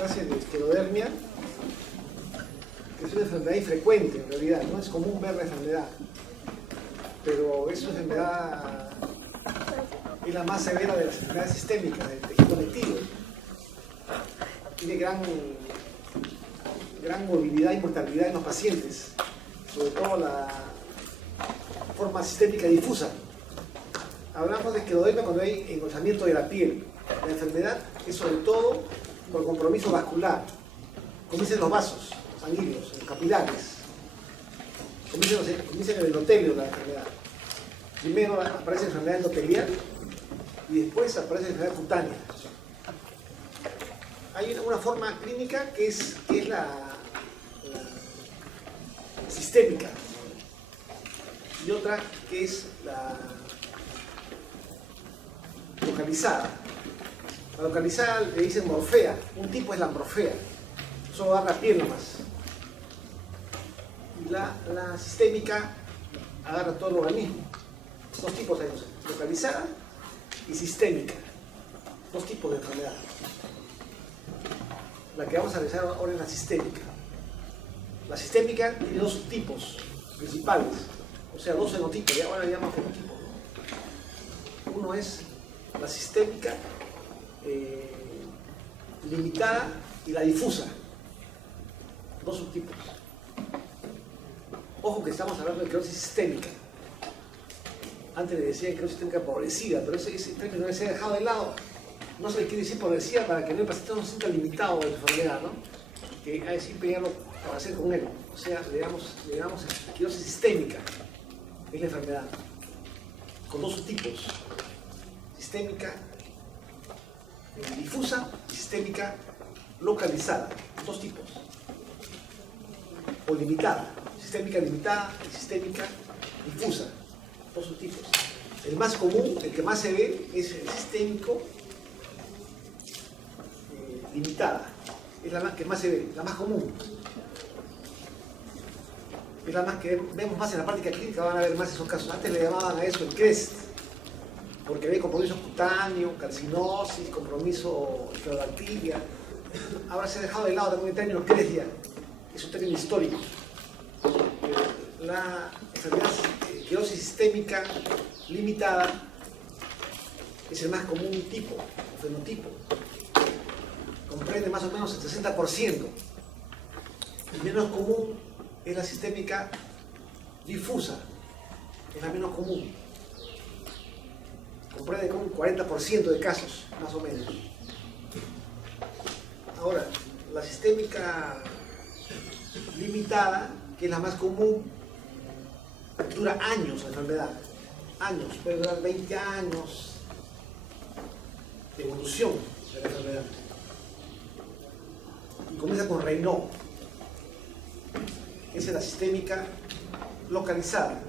clase de esclerodermia, que es una enfermedad infrecuente en realidad, no es común ver la enfermedad, pero es una enfermedad, es la más severa de las enfermedades sistémicas del tejido conectivo. Tiene gran movilidad y mortalidad en los pacientes, sobre todo la forma sistémica difusa. Hablamos de esclerodermia cuando hay engrosamiento de la piel. La enfermedad es sobre todo por compromiso vascular. Comienza en los vasos sanguíneos, en los capilares. Comienza en el endotelio la enfermedad. Primero aparece la enfermedad endotelial y después aparece la enfermedad cutánea. Hay una forma clínica que es la sistémica y otra que es la localizada. La localizada le dicen morfea, un tipo es la morfea, solo da la piel nomás. Y la sistémica agarra todo el organismo. Dos tipos hay, localizada y sistémica, dos tipos de enfermedad. La que vamos a realizar ahora es la sistémica. La sistémica tiene dos subtipos principales, o sea, dos fenotipos, y ahora le llaman fenotipos. Uno es la sistémica limitada y la difusa. Dos subtipos. Ojo que estamos hablando de esclerosis sistémica. Antes le decía esclerosis sistémica progresiva, pero ese término se ha dejado de lado. No se le quiere decir progresiva para que el paciente no se sienta limitado de su enfermedad, ¿no? Que hay que siempre para hacer con él. O sea, le damos esclerosis sistémica, es la enfermedad, con dos subtipos: sistémica difusa y sistémica localizada, dos tipos, o limitada, sistémica limitada y sistémica difusa, dos subtipos. El más común, el que más se ve, es el sistémico limitada, es la más que más se ve, la más común. Es la más que vemos más en la práctica clínica, van a ver más esos casos. Antes le llamaban a eso el CREST, porque había compromiso cutáneo, carcinosis, compromiso esclerodactilia. Ahora se ha dejado de lado también el término CREST ya, es un término histórico. La enfermedad esclerosis sistémica limitada es el más común tipo, el fenotipo. Comprende más o menos el 60%. El menos común es la sistémica difusa, es la menos común. Comprende como un 40% de casos, más o menos. Ahora, la sistémica limitada, que es la más común, dura años la enfermedad. Años, puede durar 20 años de evolución de la enfermedad. Y comienza con Raynaud. Esa es la sistémica localizada.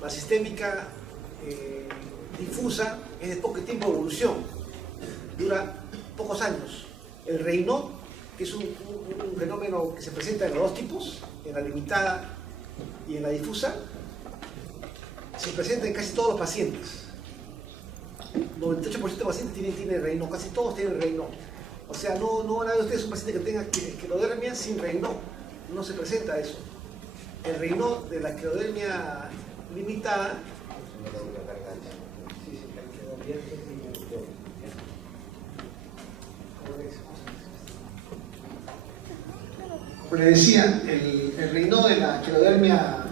La sistémica difusa es de poco tiempo de evolución, dura pocos años. El Raynaud, que es un fenómeno que se presenta en los dos tipos, en la limitada y en la difusa, se presenta en casi todos los pacientes. 98% de pacientes tienen Raynaud, casi todos tienen Raynaud. O sea, no van a ver ustedes un paciente que tenga esclerodermia sin Raynaud, no se presenta eso. El Raynaud de la esclerodermia limitada, como le decía, el Raynaud de la esclerodermia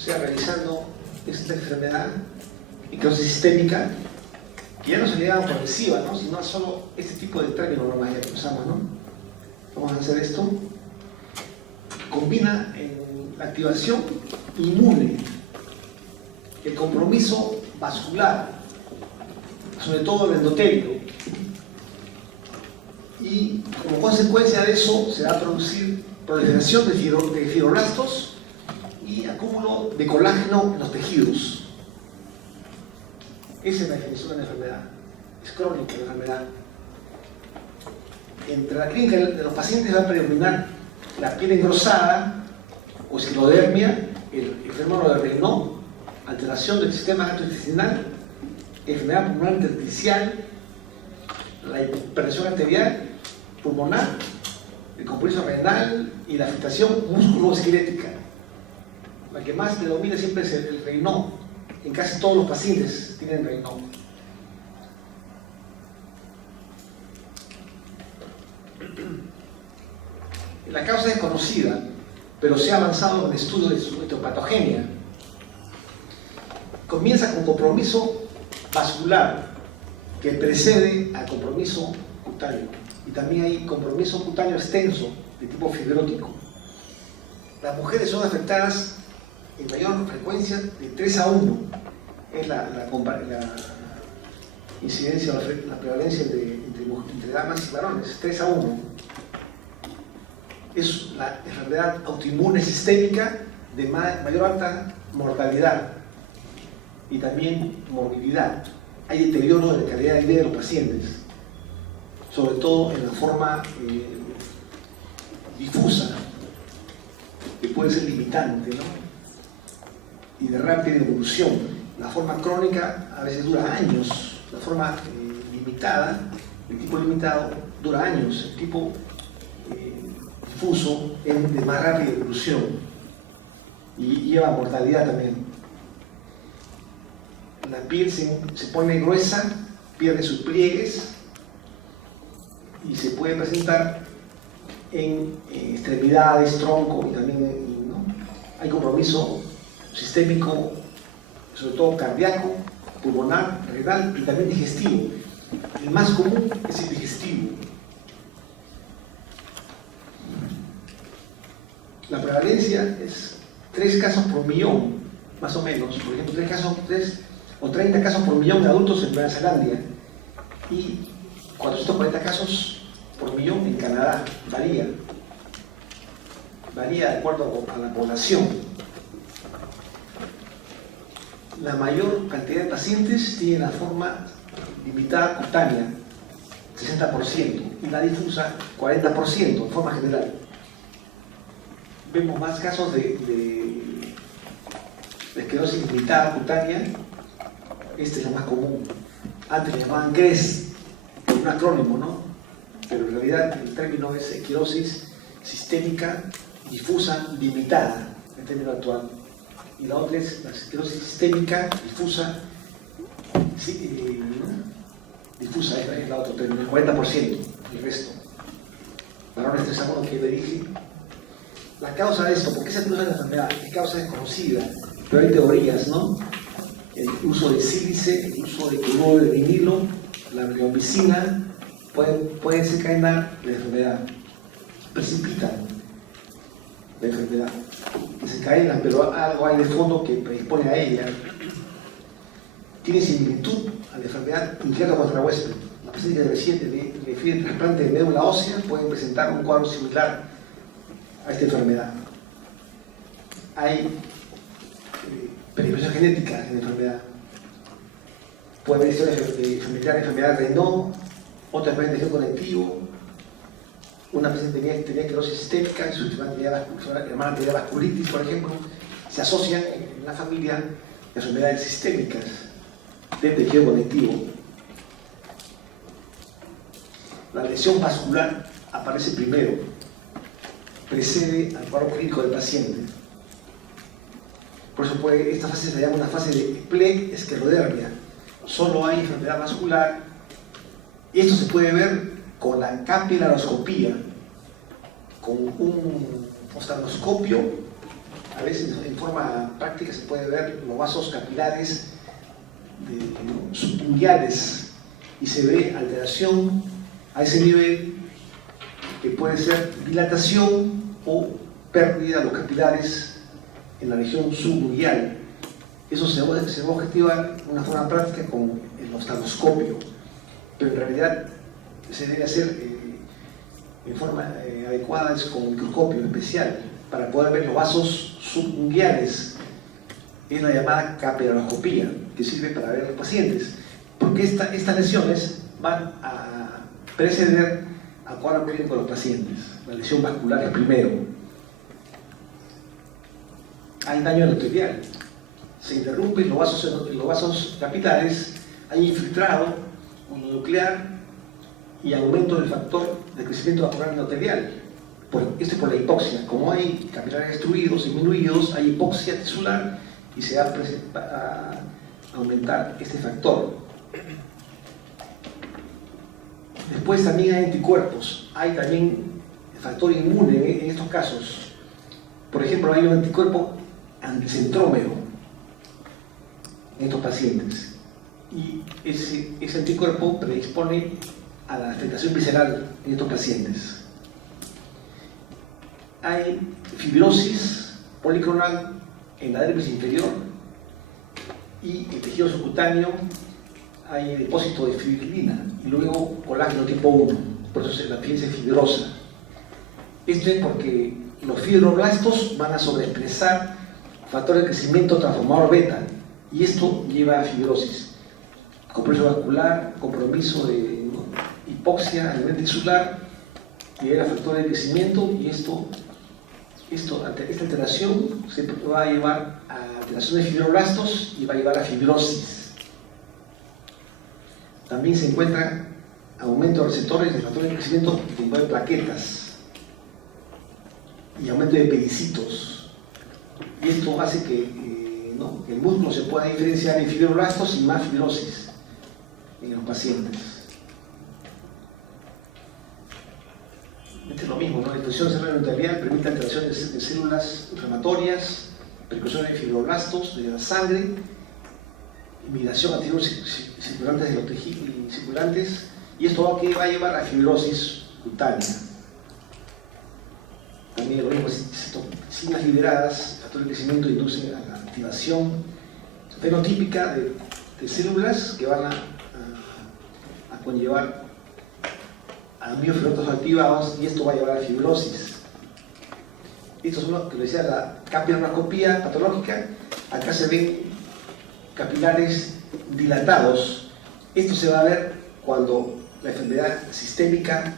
sea, realizando esta enfermedad, esclerosis sistémica, que ya no se le llama progresiva, ¿no? Sino solo este tipo de término normal que usamos, ¿no? Vamos a hacer esto. Combina en la activación inmune, el compromiso vascular, sobre todo el endotelio, y como consecuencia de eso se va a producir proliferación de fibroblastos y acúmulo de colágeno en los tejidos. Esa es la definición de la enfermedad. Es crónica la enfermedad. Entre la clínica de los pacientes va a predominar la piel engrosada o esclerodermia, el fenómeno de Raynaud, alteración del sistema gastrointestinal, enfermedad pulmonar intersticial, la hipertensión arterial, pulmonar, el compromiso renal y la afectación musculoesquelética. La que más predomina siempre es el Raynaud. En casi todos los pacientes tienen Raynaud. La causa es desconocida, pero se ha avanzado en el estudio de su patogenia. Comienza con compromiso vascular que precede al compromiso cutáneo, y también hay compromiso cutáneo extenso de tipo fibrótico. Las mujeres son afectadas en mayor frecuencia de 3 a 1, es la incidencia, la prevalencia entre damas y varones, 3 a 1. Es la enfermedad autoinmune sistémica de mayor alta mortalidad y también morbilidad. Hay deterioro de la calidad de vida de los pacientes, sobre todo en la forma difusa, que puede ser limitante, ¿no? Y de rápida evolución. La forma crónica a veces dura años, la forma limitada, el tipo limitado dura años, el tipo difuso es de más rápida evolución y lleva mortalidad también. La piel se pone gruesa, pierde sus pliegues y se puede presentar en extremidades, tronco y también ¿no? Hay compromiso sistémico, sobre todo cardíaco, pulmonar, renal y también digestivo. El más común es el digestivo. La prevalencia es 3 casos por millón, más o menos. Por ejemplo, 3 o 30 casos por millón de adultos en Nueva Zelanda y 440 casos por millón en Canadá. Varía de acuerdo a la población. La mayor cantidad de pacientes tiene la forma limitada cutánea, 60%, y la difusa, 40%, en forma general. Vemos más casos de esclerosis limitada cutánea. Este es el más común. Antes le llamaban CRES, un acrónimo, ¿no? Pero en realidad el término es esclerosis sistémica difusa limitada, el término actual. Y la otra es la esclerosis sistémica difusa, difusa es la otra término, el 40%, el resto. Varones 3 a 1 que le dije. La causa de esto, ¿por qué se produce la enfermedad? Es causa desconocida, pero hay teorías, ¿no? El uso de sílice, el uso de cloruro de vinilo, la bleomicina, pueden desencadenar la enfermedad, precipitan la enfermedad, desencadenan, pero algo hay de fondo que predispone a ella. Tiene similitud a la enfermedad injerto contra huésped. Las pacientes recientes que refieren trasplante de médula ósea pueden presentar un cuadro similar a esta enfermedad. Hay predisposición genética en la enfermedad. Puede haber historia familiar, enfermedad de Raynaud, otra enfermedad de tejido conectivo. Una paciente tenía esclerosis sistémica y su hermana tenía vasculitis, por ejemplo. Se asocian en la familia enfermedades sistémicas del tejido conectivo. La lesión vascular aparece primero, precede al cuadro clínico del paciente. Por eso esta fase se llama una fase de pleesclerodermia. Solo hay enfermedad vascular y esto se puede ver con la capilaroscopía, con un oftalmoscopio A veces en forma práctica se puede ver los vasos capilares subunguiales y se ve alteración a ese nivel que puede ser dilatación o pérdida de los capilares en la región subunguial. Eso se va a objetivar de una forma práctica con el oftalmoscopio, pero en realidad se debe hacer en forma adecuada con un microscopio especial para poder ver los vasos subunguiales. Es la llamada capilaroscopía, que sirve para ver a los pacientes, porque estas lesiones van a preceder a cuadro clínico de los pacientes. La lesión vascular es primero. Hay daño endotelial, se interrumpen los vasos capilares, hay infiltrado mononuclear y aumento del factor de crecimiento vascular endotelial. Esto es por la hipoxia. Como hay capilares destruidos, disminuidos, hay hipoxia tisular y se va a aumentar este factor. Después también hay anticuerpos, hay también factor inmune en estos casos. Por ejemplo, hay un anticuerpo anticentrómero en estos pacientes y ese anticuerpo predispone a la afectación visceral en estos pacientes. Hay fibrosis policlonal en la dermis inferior y el tejido subcutáneo hay depósito de fibrina y luego colágeno tipo 1, por eso la piel se fibrosa. Esto es porque los fibroblastos van a sobreexpresar factores de crecimiento transformador beta y esto lleva a fibrosis, compromiso vascular, compromiso de hipoxia a nivel tisular, libera factores de crecimiento y esta alteración se va a llevar a alteración de fibroblastos y va a llevar a fibrosis. También se encuentra aumento de receptores de factores de crecimiento de plaquetas y aumento de pericitos. Y esto hace que el músculo se pueda diferenciar en fibroblastos y más fibrosis en los pacientes. Este es lo mismo, ¿no? La exposición celular endotelial permite alteración de células inflamatorias, percusión de fibroblastos de la sangre, migración a tejidos circulantes de los tejidos circulantes, y esto va a llevar a fibrosis cutánea. También lo mismo, citocinas liberadas, factores de crecimiento inducen a la activación fenotípica de células que van a conllevar a miofibroblastos activados y esto va a llevar a fibrosis. Estos son los que decía la capilaroscopía patológica. Acá se ven capilares dilatados. Esto se va a ver cuando la enfermedad sistémica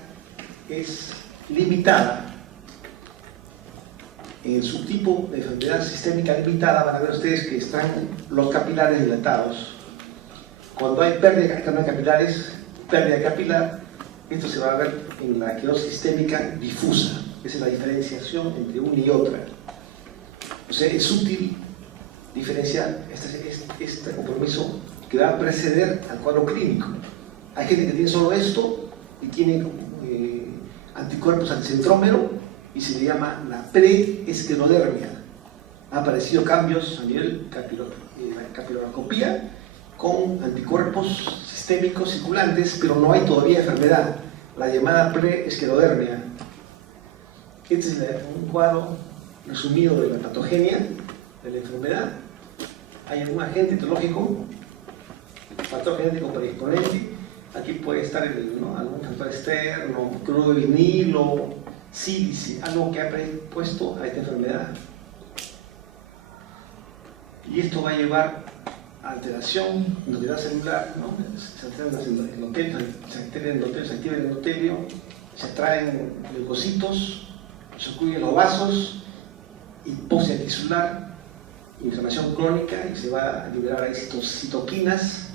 es limitada. En el subtipo de enfermedad sistémica limitada van a ver ustedes que están los capilares dilatados. Cuando hay pérdida de capilares, pérdida capilar, esto se va a ver en la querosis sistémica difusa. Esa es la diferenciación entre una y otra. O sea, es útil diferenciar este compromiso que va a preceder al cuadro clínico. Hay gente que tiene solo esto y tiene anticuerpos anticentrómero y se le llama la preesclerodermia. Han aparecido cambios a nivel capilaroscopía con anticuerpos sistémicos circulantes, pero no hay todavía enfermedad, la llamada preesclerodermia. Este es un cuadro resumido de la patogenia de la enfermedad. Hay algún agente etiológico, factor genético predisponente. Aquí puede estar algún factor externo, cloruro de vinilo, sílice, algo que ha predispuesto a esta enfermedad. Y esto va a llevar a alteración endotelial celular, ¿no? Se alteran los endotelios, se activa el endotelio, se atraen leucocitos, se ocluyen los vasos, hipoxia tisular, inflamación crónica y se va a liberar ahí citoquinas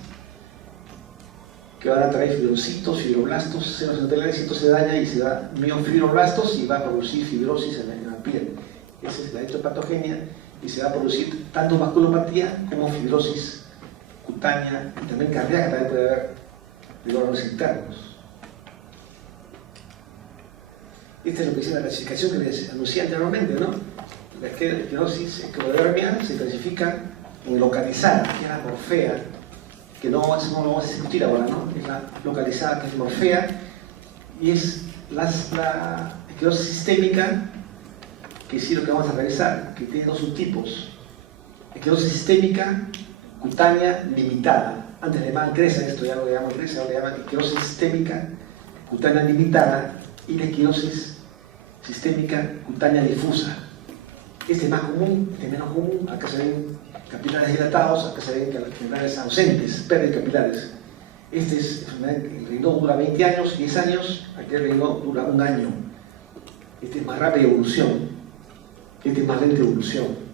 que van a traer fibrocitos, fibroblastos, células endoteliales, y esto se daña y se da miofibroblastos y va a producir fibrosis en la piel. Esa es la histopatogenia y se va a producir tanto vasculopatía como fibrosis cutánea y también cardíaca, también puede haber de órganos internos. Esta es lo que dice la clasificación que les anuncié anteriormente, ¿no? La esclerosis esclerodermia se clasifica en localizada, que es la morfea, que no, eso no lo vamos a discutir ahora, ¿no? Es la localizada, que es morfea, y es la esclerosis sistémica, que sí es lo que vamos a revisar, que tiene dos subtipos. Esclerosis sistémica cutánea limitada. Antes le llamaban CRESA, esto ya lo llaman CRESA, ahora le llaman esclerosis sistémica cutánea limitada y la esclerosis sistémica cutánea difusa. Este es más común, este es menos común. Acá se ven capilares dilatados, acá se ven capilares ausentes, pérdida de capilares. Este es, el Raynaud dura 20 años, 10 años, aquí el Raynaud dura 1 año. Este es más rápida evolución, este es más lenta evolución.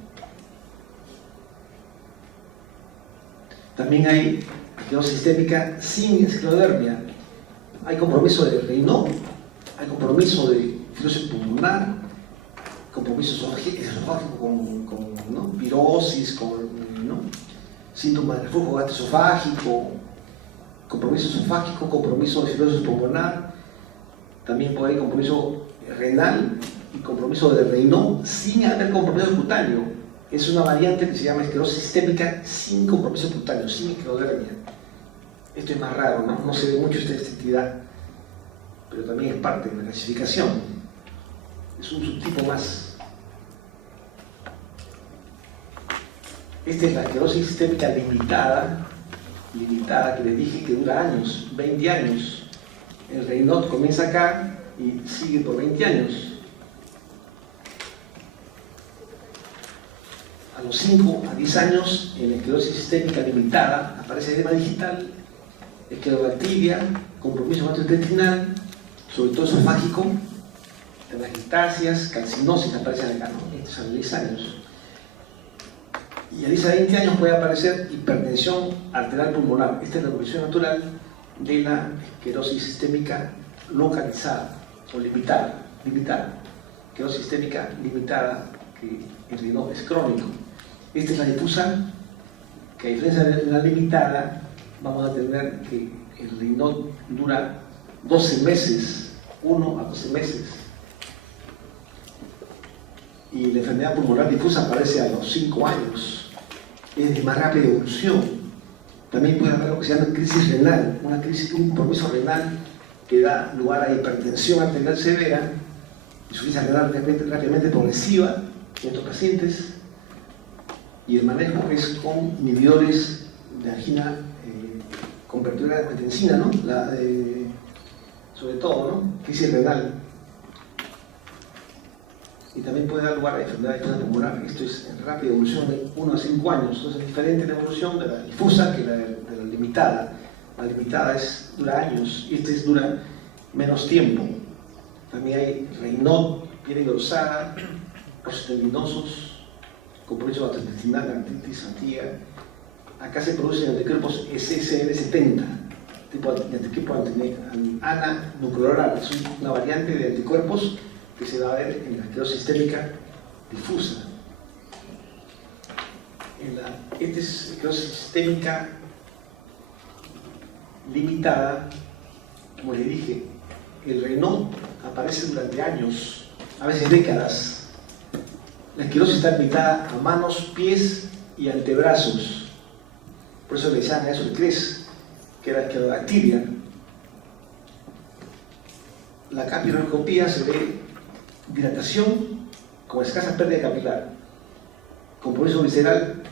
También hay esclerosis sistémica sin esclerodermia. Hay compromiso de Raynaud, hay compromiso de fibrosis pulmonar, compromiso esofágico con ¿no? pirosis, con ¿no? síntomas de reflujo gastroesofágico, compromiso esofágico, compromiso de fibrosis pulmonar, también puede haber compromiso renal y compromiso de Raynaud sin haber compromiso cutáneo. Es una variante que se llama esclerosis sistémica sin compromiso cutáneo, sin esclerodermia. Esto es más raro, ¿no? No se ve mucho esta entidad, pero también es parte de la clasificación. Es un subtipo más. Esta es la esclerosis sistémica limitada, que les dije que dura años, 20 años. El Raynaud comienza acá y sigue por 20 años. A los 5 a 10 años, en la esclerosis sistémica limitada, aparece edema digital, esclerobacteria, compromiso gastrointestinal, sobre todo esofágico, telangiectasias, calcinosis aparecen acá, ¿no? Estos a 10 años. Y a 10 a 20 años puede aparecer hipertensión arterial pulmonar. Esta es la evolución natural de la esclerosis sistémica localizada o limitada. Esclerosis sistémica limitada, que el Raynaud es crónico. Esta es la difusa, que a diferencia de la limitada, vamos a tener que el Raynaud dura 12 meses, 1 a 12 meses. Y la enfermedad pulmonar difusa aparece a los 5 años. Es de más rápida evolución. También puede haber lo que se llama crisis renal, un compromiso renal que da lugar a hipertensión arterial severa, insuficiencia renal rápidamente progresiva en estos pacientes, y el manejo es con inhibidores de angina convertidora de angiotensina, ¿no? Sobre todo, ¿no? Crisis renal. Y también puede dar lugar a enfermedad pulmonar. Esto es en rápida evolución de 1 a 5 años. Entonces es diferente la evolución de la difusa que de la limitada. La limitada dura años y dura menos tiempo. También hay Raynaud, piel engrosada, procesos tendinosos, compromiso gastrointestinal, artritis, fatiga. Acá se producen anticuerpos SSL70, tipo anticuerpo ananucleoral. Es una variante de anticuerpos que se va a ver en la esclerosis sistémica difusa. Esta es esclerosis sistémica limitada. Como les dije, el Raynaud aparece durante años, a veces décadas. La esclerosis está limitada a manos, pies y antebrazos. Por eso le decían a eso el CRES, que era esclerobacteria. La capiloroscopía se ve dilatación con escasa pérdida capilar, compromiso visceral,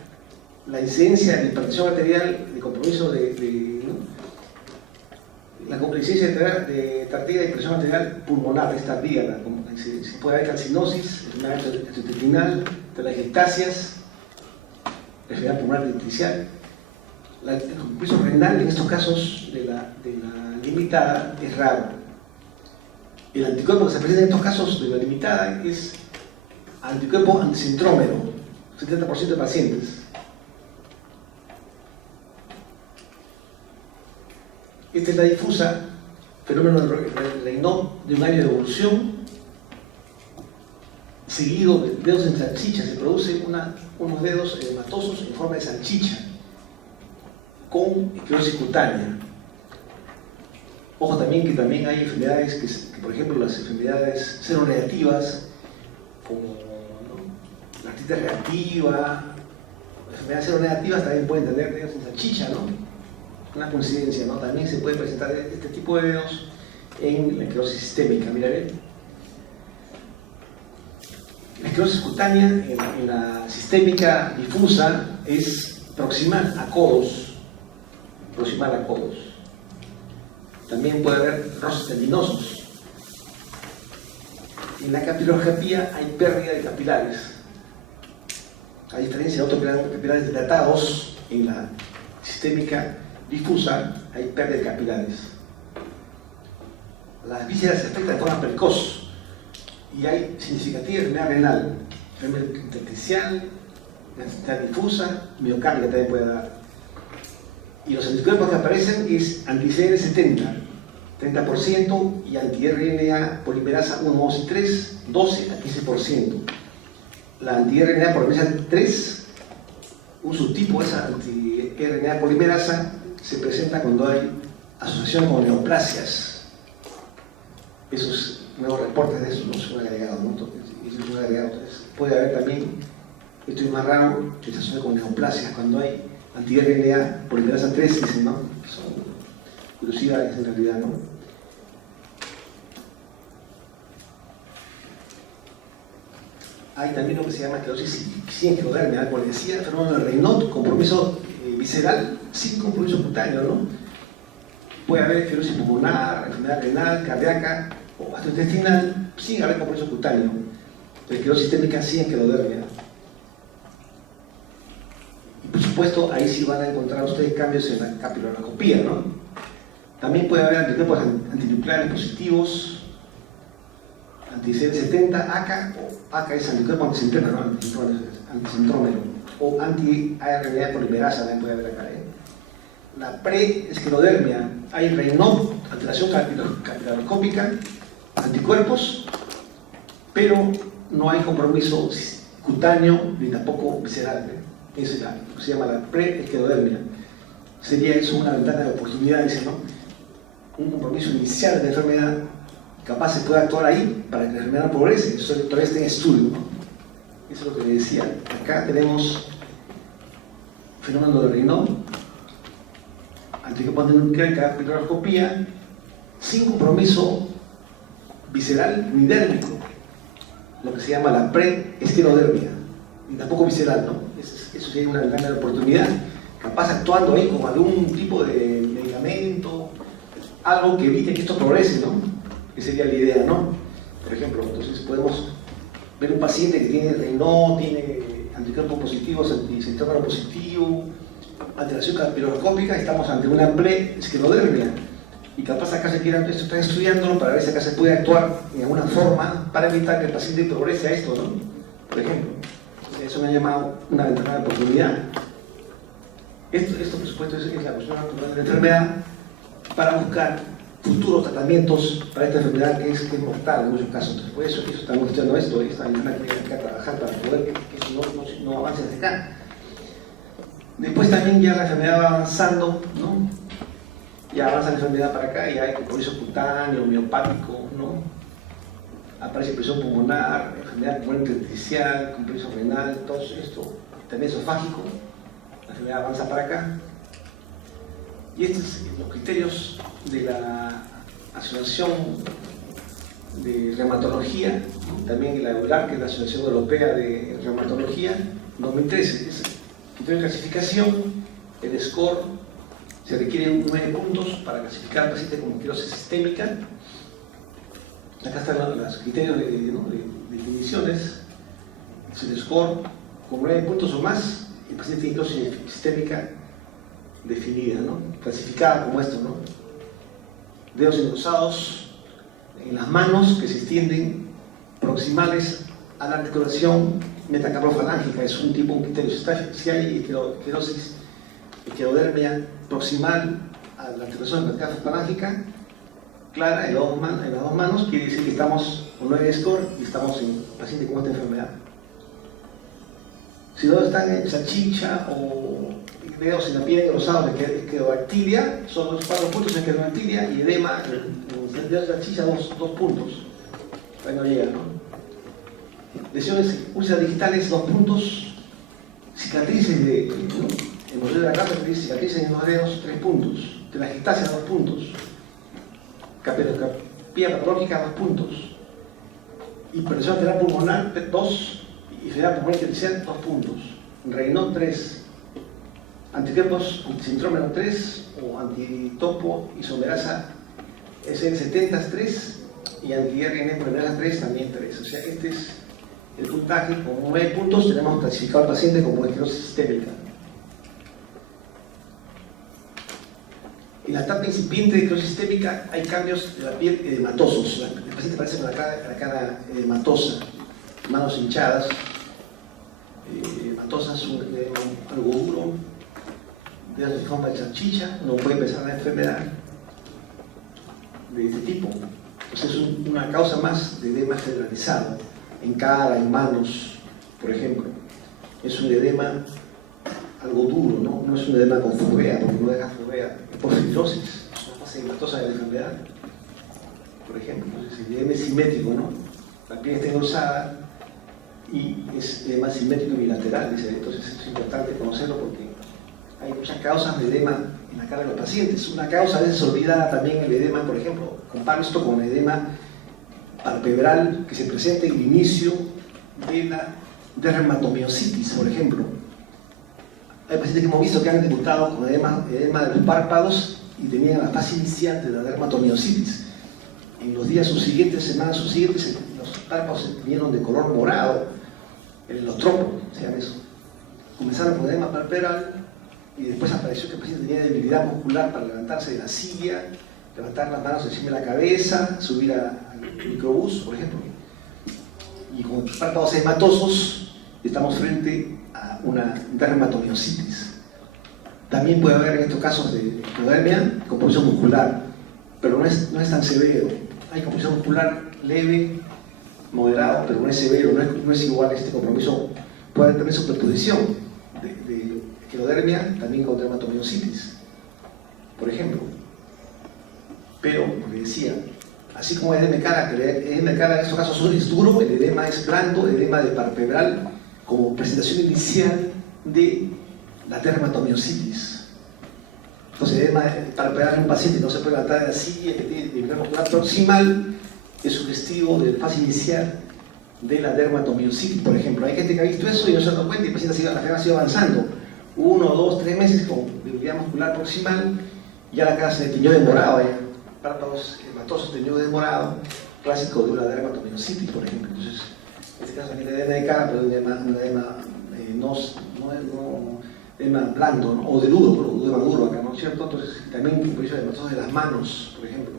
la incidencia de hipertensión arterial, de compromiso ¿no? La incidencia de tardía de presión arterial pulmonar es tardía, si puede haber calcinosis, enfermedad gastrointestinal, telangiectasias, enfermedad pulmonar intersticial. El compromiso renal en estos casos de la limitada es raro. El anticuerpo que se presenta en estos casos de la limitada es anticuerpo anticentrómero, 70% de pacientes. Esta es la difusa, fenómeno de Raynaud de un año de evolución, seguido de dedos en salchicha. Se producen unos dedos edematosos en forma de salchicha, con esclerosis cutánea. Ojo también que también hay enfermedades que por ejemplo, las enfermedades seronegativas, como ¿no? la artritis reactiva, las enfermedades seronegativas también pueden tener dedos en salchicha, ¿no? Una coincidencia, ¿no? También se puede presentar este tipo de dedos en la esclerosis sistémica. Mira, ¿ven? La esclerosis cutánea en la sistémica difusa es proximal a codos. Proximal a codos. También puede haber roces tendinosos. En la capiloscopía hay pérdida de capilares. A diferencia de otros capilares dilatados, en la sistémica difusa hay pérdida de capilares. Las vísceras se afectan de forma precoz y hay significativa enfermedad renal, enfermedad intersticial, enfermedad difusa, miocárdica también puede dar. Y los anticuerpos que aparecen es anti-CD70, 30%, y anti-RNA polimerasa 1, 2 y 3, 12 a 15%. La anti-RNA polimerasa 3, un subtipo de esa anti-RNA polimerasa, se presenta cuando hay asociación con neoplasias. Esos nuevos reportes de eso no son agregados, ¿no? Eso es un agregado. Entonces, puede haber también, esto es más raro, que se asocia con neoplasias cuando hay anti-RNA polimerasa 3, dicen, ¿no? Son curiosidades en realidad, ¿no? Hay también lo que se llama esclerosis sincrodermia, como les decía, fenómeno de Raynaud, compromiso visceral sin compromiso cutáneo, ¿no? Puede haber esclerosis pulmonar, enfermedad renal, cardíaca o gastrointestinal sin haber compromiso cutáneo. La esclerosis sistémica sin esclerodermia. Y por supuesto, ahí sí van a encontrar ustedes cambios en la capiloroscopía, ¿no? También puede haber anticuerpos antinucleares positivos, anti-CD70, ACA, o ACA es anticuerpo anticentrómero, ¿no? Anticentrómero, o anti-ARNA polimerasa también puede haber acá, ¿eh? La pre-esclerodermia, hay Raynaud, alteración capiloroscópica, anticuerpos, pero no hay compromiso cutáneo ni tampoco visceral, ¿eh? Eso es lo que se llama la pre-esclerodermia. Sería eso una ventana de oportunidad, dice, ¿no? Un compromiso inicial de la enfermedad, capaz se puede actuar ahí para que la enfermedad progrese. Eso todavía está en estudio, ¿no? Eso es lo que le decía. Acá tenemos fenómeno de Raynaud, anticuerpos antinucleares, capiloroscopía, sin compromiso visceral ni dérmico, lo que se llama la pre-esclerodermia, y tampoco visceral, ¿no? Eso tiene una gran oportunidad, capaz actuando ahí con algún tipo de medicamento, algo que evite que esto progrese, ¿no? Que sería la idea, ¿no? Por ejemplo, entonces podemos ver un paciente que tiene Raynaud, tiene anticuerpos positivos, anticentrómero positivo, alteración capiloroscópica, estamos ante una pre-esclerodermia. Y capaz acá se quiera, esto están estudiándolo para ver si acá se puede actuar de alguna forma para evitar que el paciente progrese a esto, ¿no? Por ejemplo. Eso me ha llamado una ventana de oportunidad. Esto por supuesto, es la cuestión natural de la enfermedad para buscar futuros tratamientos para esta enfermedad que es mortal en muchos casos. Entonces, por eso estamos estudiando esto, esta ventana que hay que trabajar para poder que eso no avance desde acá. Después también ya la enfermedad va avanzando, ¿no? Ya avanza la enfermedad para acá y hay compromiso cutáneo, miopático, ¿no? Aparece presión pulmonar, enfermedad pulmonar intersticial, compromiso renal, todo esto, también esofágico, la enfermedad avanza para acá. Y estos son los criterios de la Asociación de Reumatología, ¿no? También la EULAR, que es la Asociación Europea de Reumatología, 2013. Es criterio de clasificación, el score, se requieren 9 puntos para clasificar al paciente como esclerosis sistémica. Acá están los criterios de definiciones. Es el score con 9 puntos o más, el paciente tiene esclerosis sistémica definida, ¿no? Clasificada como esto, ¿no? Dedos engrosados en las manos que se extienden proximales a la articulación metacarpofalángica, es un criterio. Si hay esclerosis, esclerodermia proximal a la articulación metacarpofalángica, clara en las dos manos, quiere decir que estamos con 9 score y estamos en paciente con esta enfermedad. Si no están en salchicha o dedos en la piel engrosados de esclerodactilia, son los 4 puntos en esclerodactilia, y edema en dedos de salchicha 2 puntos. Ahí no llega, ¿no? lesiones úlceras digitales, 2 puntos. Cicatrices de hemorroide de la cabeza, cicatrices en los dedos, 3 puntos. Telangiectasia, 2 puntos. Capilopatía patológica, 2 puntos. Hipertensión arterial pulmonar, 2. Y enfermedad pulmonar intersticial, 2 puntos. Raynaud, 3. Anticuerpos antisintrómeno, 3. O antitopo isomerasa SN70, 3. Y anti-RNA polimerasa 3, también 3. O sea, este es el puntaje. Con 9 puntos tenemos clasificado al paciente como esclerosis sistémica. En la etapa incipiente de esclerosis sistémica hay cambios de la piel edematosos. El paciente aparece con la cara edematosa, manos hinchadas, hematosas, algo duro, dedos de forma de salchicha. No puede empezar la enfermedad de este tipo. Entonces es una causa más de edema generalizado, en cara, en manos, por ejemplo. Es un edema algo duro, ¿no? No es un edema con fovea, porque no deja fovea. Es por fibrosis, es una fase hematosa de la enfermedad, por ejemplo. Entonces el edema es simétrico, ¿no? La piel está engrosada y es edema simétrico y bilateral, dice. Entonces es importante conocerlo porque hay muchas causas de edema en la cara de los pacientes. Una causa a veces olvidada también el edema, por ejemplo, comparo esto con el edema palpebral que se presenta en el inicio de la dermatomiositis, por ejemplo. Hay pacientes que hemos visto que han debutado con edema de los párpados y tenían la fase inicial de la dermatomiositis. En los días subsiguientes, semanas subsiguientes, los párpados se vinieron de color morado, el elotropo, se llama eso. Comenzaron con edema palpebral y después apareció que el paciente tenía debilidad muscular para levantarse de la silla, levantar las manos encima de la cabeza, subir al microbús, por ejemplo. Y con párpados hematosos estamos frente a una dermatomiositis. También puede haber en estos casos de ectodermia compromiso muscular, pero no es tan severo. Hay compromiso muscular leve, moderado, pero no es severo, no es igual. Este compromiso puede tener superposición de ectodermia también con dermatomiositis, por ejemplo. Pero, como le decía, así como el edema de cara, que el edema de cara en estos casos es duro, el edema es blando, el edema de palpebral, como presentación inicial de la dermatomiositis. Entonces, el edema palpebral en un paciente que no se puede levantar de la silla, que tiene debilidad muscular proximal, es sugestivo de la fase inicial de la dermatomiositis, por ejemplo. Hay gente que ha visto eso y no se ha dado cuenta y el paciente la enfermedad ha sido avanzando. 1, 2, 3 meses con debilidad muscular proximal, ya la cara se teñió de morado, ya. Párpados hematosos teñidos de morado, clásico de una dermatomiositis, por ejemplo. Entonces, en este caso también el edema de cara, pero un edema edema blando, ¿no? O de duro, pero un edema duro acá, ¿no es cierto? Entonces, también compromiso de hematosos de las manos, por ejemplo.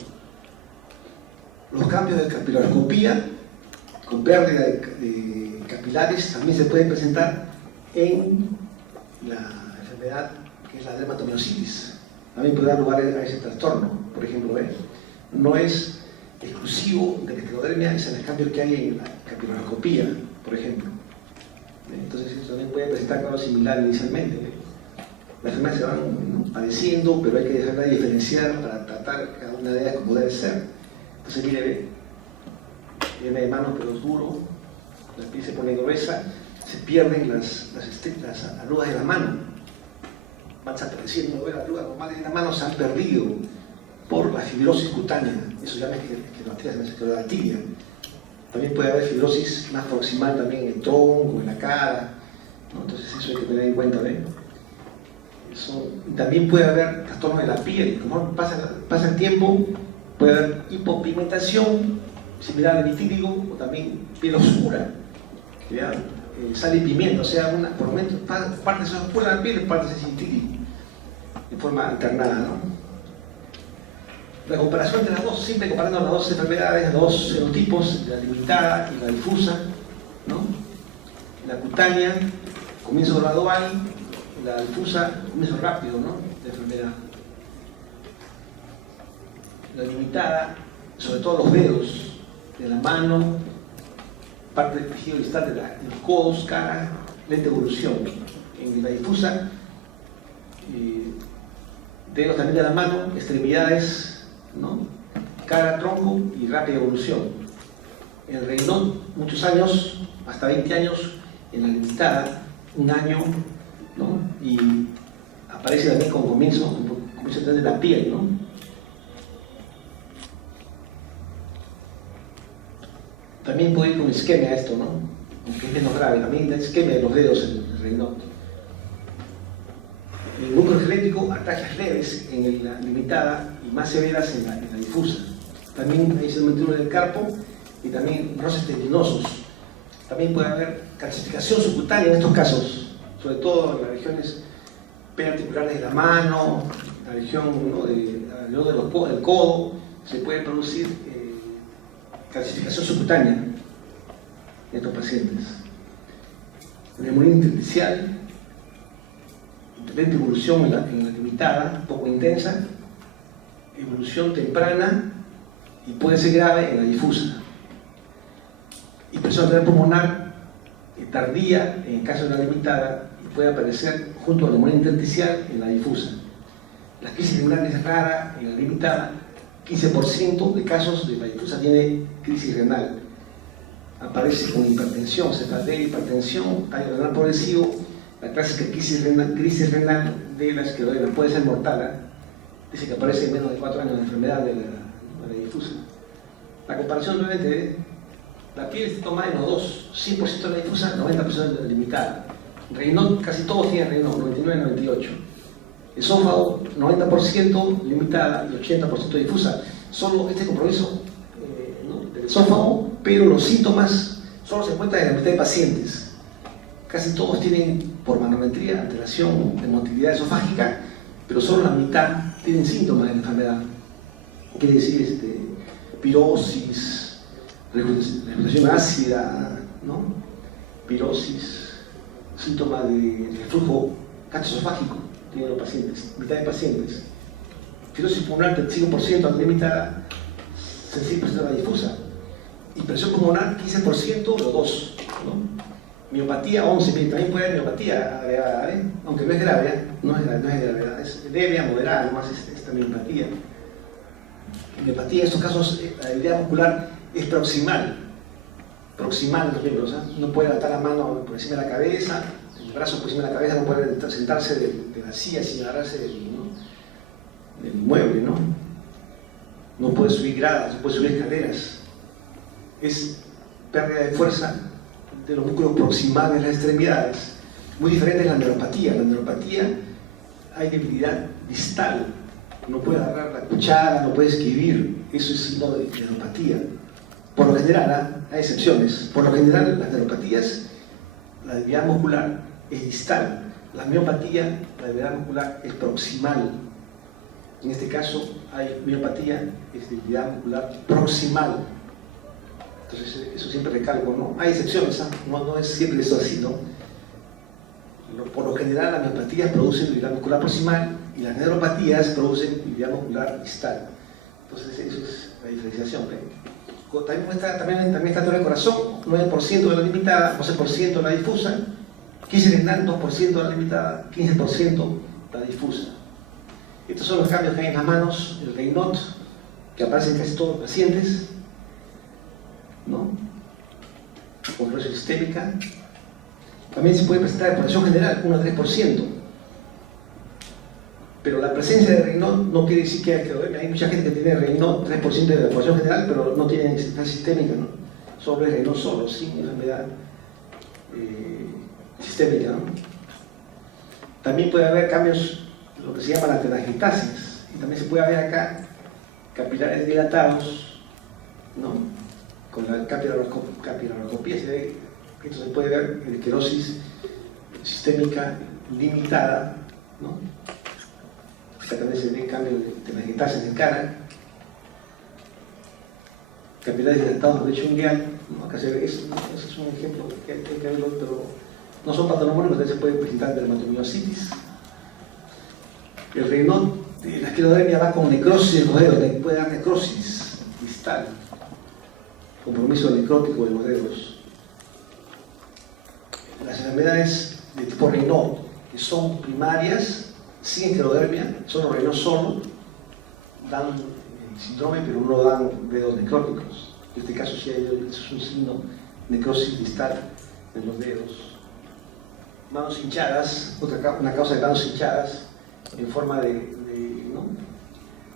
Los cambios de capilaroscopía con pérdida de capilares también se pueden presentar en la enfermedad que es la dermatomiositis. También puede dar lugar a ese trastorno, por ejemplo. No es exclusivo de la ectodermia, es el cambio que hay en la capilaroscopía, por ejemplo. Entonces eso también puede presentar algo similar inicialmente. Las enfermedades se van padeciendo, pero hay que dejarla diferenciar para tratar cada una de ellas como debe ser. Entonces mire, viene de manos pero es duro, la piel se pone gruesa, se pierden las arrugas de la mano. Van desapareciendo, las arrugas normales de la mano se han perdido por la fibrosis cutánea, eso ya es esclerodermia. También puede haber fibrosis más proximal también en el tronco, en la cara, ¿no? Entonces eso hay que tener en cuenta, ¿ven? Y también puede haber trastornos de la piel, como pasa el tiempo, puede haber hipopigmentación, similar al vitíligo, o también piel oscura, sal y pimienta, o sea, por momentos parte es oscura la piel, parte es vitíligo, de forma alternada, ¿no? La comparación entre las dos, siempre comparando las dos enfermedades, los dos fenotipos, la limitada y la difusa, ¿no? La cutánea, comienzo gradual, la difusa, comienzo rápido, ¿no? De enfermedad. La limitada, sobre todo los dedos de la mano, parte del tejido distal de los codos, cara, lenta evolución. En la difusa, dedos también de la mano, extremidades, ¿no? Cara, tronco y rápida evolución. En el Raynaud, muchos años, hasta 20 años, en la limitada, un año, ¿no? Y aparece también como comienzo de la piel, ¿no? También puede ir con isquemia esto, ¿no? Aunque es menos grave, también la isquemia de los dedos en el Raynaud. El núcleo esquelético, ataques leves en la limitada y más severas en la difusa. También hay sedimento del carpo y también roces tendinosos. También puede haber calcificación subcutánea en estos casos, sobre todo en las regiones periarticulares de la mano, la región, ¿no?, del codo, se puede producir calcificación subcutánea en estos pacientes. Neumonía intersticial, intermitente evolución en la limitada, poco intensa, evolución temprana y puede ser grave en la difusa. Hipertensión arterial pulmonar tardía en el caso de la limitada y puede aparecer junto a la neumonía intersticial en la difusa. La crisis renal es rara en la limitada, 15% de casos de la difusa tiene crisis renal. Aparece con hipertensión, cefalea, hipertensión, daño renal progresivo. La clásica crisis renal de la esclerodermia puede ser mortal, ¿eh? Dice que aparece en menos de 4 años de enfermedad de la difusa. La comparación nuevamente, la piel está tomada en los dos, 100% de la difusa, 90% de la limitada. Raynaud, casi todos tienen Raynaud, 99-98. Esófago, 90% limitada y 80% difusa. Solo este compromiso ¿no?, del esófago, pero los síntomas solo se encuentran en la mitad de pacientes. Casi todos tienen por manometría alteración de motilidad esofágica, pero solo la mitad tienen síntomas de la enfermedad. Quiere decir pirosis, respiración ácida, ¿no?, pirosis, síntomas de reflujo gastroesofágico tienen los pacientes, mitad de pacientes. Fibrosis pulmonar 35% al limitada, 6% de la difusa. Hipertensión pulmonar 15% los dos, ¿no? Miopatía 11%, también puede haber miopatía agregada, ¿eh? Aunque no es grave, no es de gravedad, es leve a moderada, nomás esta miopatía. Miopatía en estos casos, la debilidad muscular es proximal de los miembros, ¿eh? No puede levantar la mano por encima de la cabeza, el brazo por encima de la cabeza, no puede sentarse de la silla sin agarrarse del mueble, ¿no? No puede subir gradas, no puede subir escaleras. Es pérdida de fuerza de los músculos proximales de las extremidades. Muy diferente es la neuropatía. La neuropatía hay debilidad distal. No puede agarrar la cuchara, no puede escribir. Eso es signo de neuropatía. Por lo general, hay excepciones. Por lo general, las neuropatías, la debilidad muscular es distal. La miopatía, la debilidad muscular es proximal. En este caso, hay miopatía, es debilidad muscular proximal. Entonces, eso siempre recalco, ¿no? Hay excepciones, ¿eh? No es siempre eso así, ¿no? Por lo general, las miopatías producen debilidad muscular proximal y las neuropatías producen debilidad muscular distal. Entonces, eso es la diferenciación, ¿eh? También está todo el corazón, 9% de la limitada, 12% de la difusa, 15% renal, 2% de la limitada, 15% de la difusa. Estos son los cambios que hay en las manos, el Raynaud, que aparece en casi todos los pacientes, ¿no? Con presión sistémica. También se puede presentar en población general, 1 a 3%. Pero la presencia de Raynaud no quiere decir que hay mucha gente que tiene Raynaud, 3% de la población general, pero no tiene necesidad sistémica, ¿no? Solo es Raynaud solo, sin enfermedad sistémica, ¿no? También puede haber cambios, lo que se llama la telangiectasis, y también se puede ver acá capilares dilatados, ¿no? Con la capilaroscopía esto se puede ver en esclerosis sistémica limitada, ¿no? Acá también se ve cambio de telangiectasis en cara, capilares dilatados de lecho ungueal, ¿no? Acá se ve eso, ¿no? Ese es un ejemplo que hay que verlo, pero no son patologías, también se puede presentar dermatomiositis. El Raynaud, la esclerodermia va con necrosis de los dedos, puede dar necrosis distal, compromiso necrótico de los dedos. Las enfermedades de tipo Raynaud, que son primarias, sin esclerodermia, solo Raynaud solo, dan síndrome, pero no dan dedos necróticos. En este caso sí es un signo de necrosis distal en los dedos. Manos hinchadas, una causa de manos hinchadas en forma de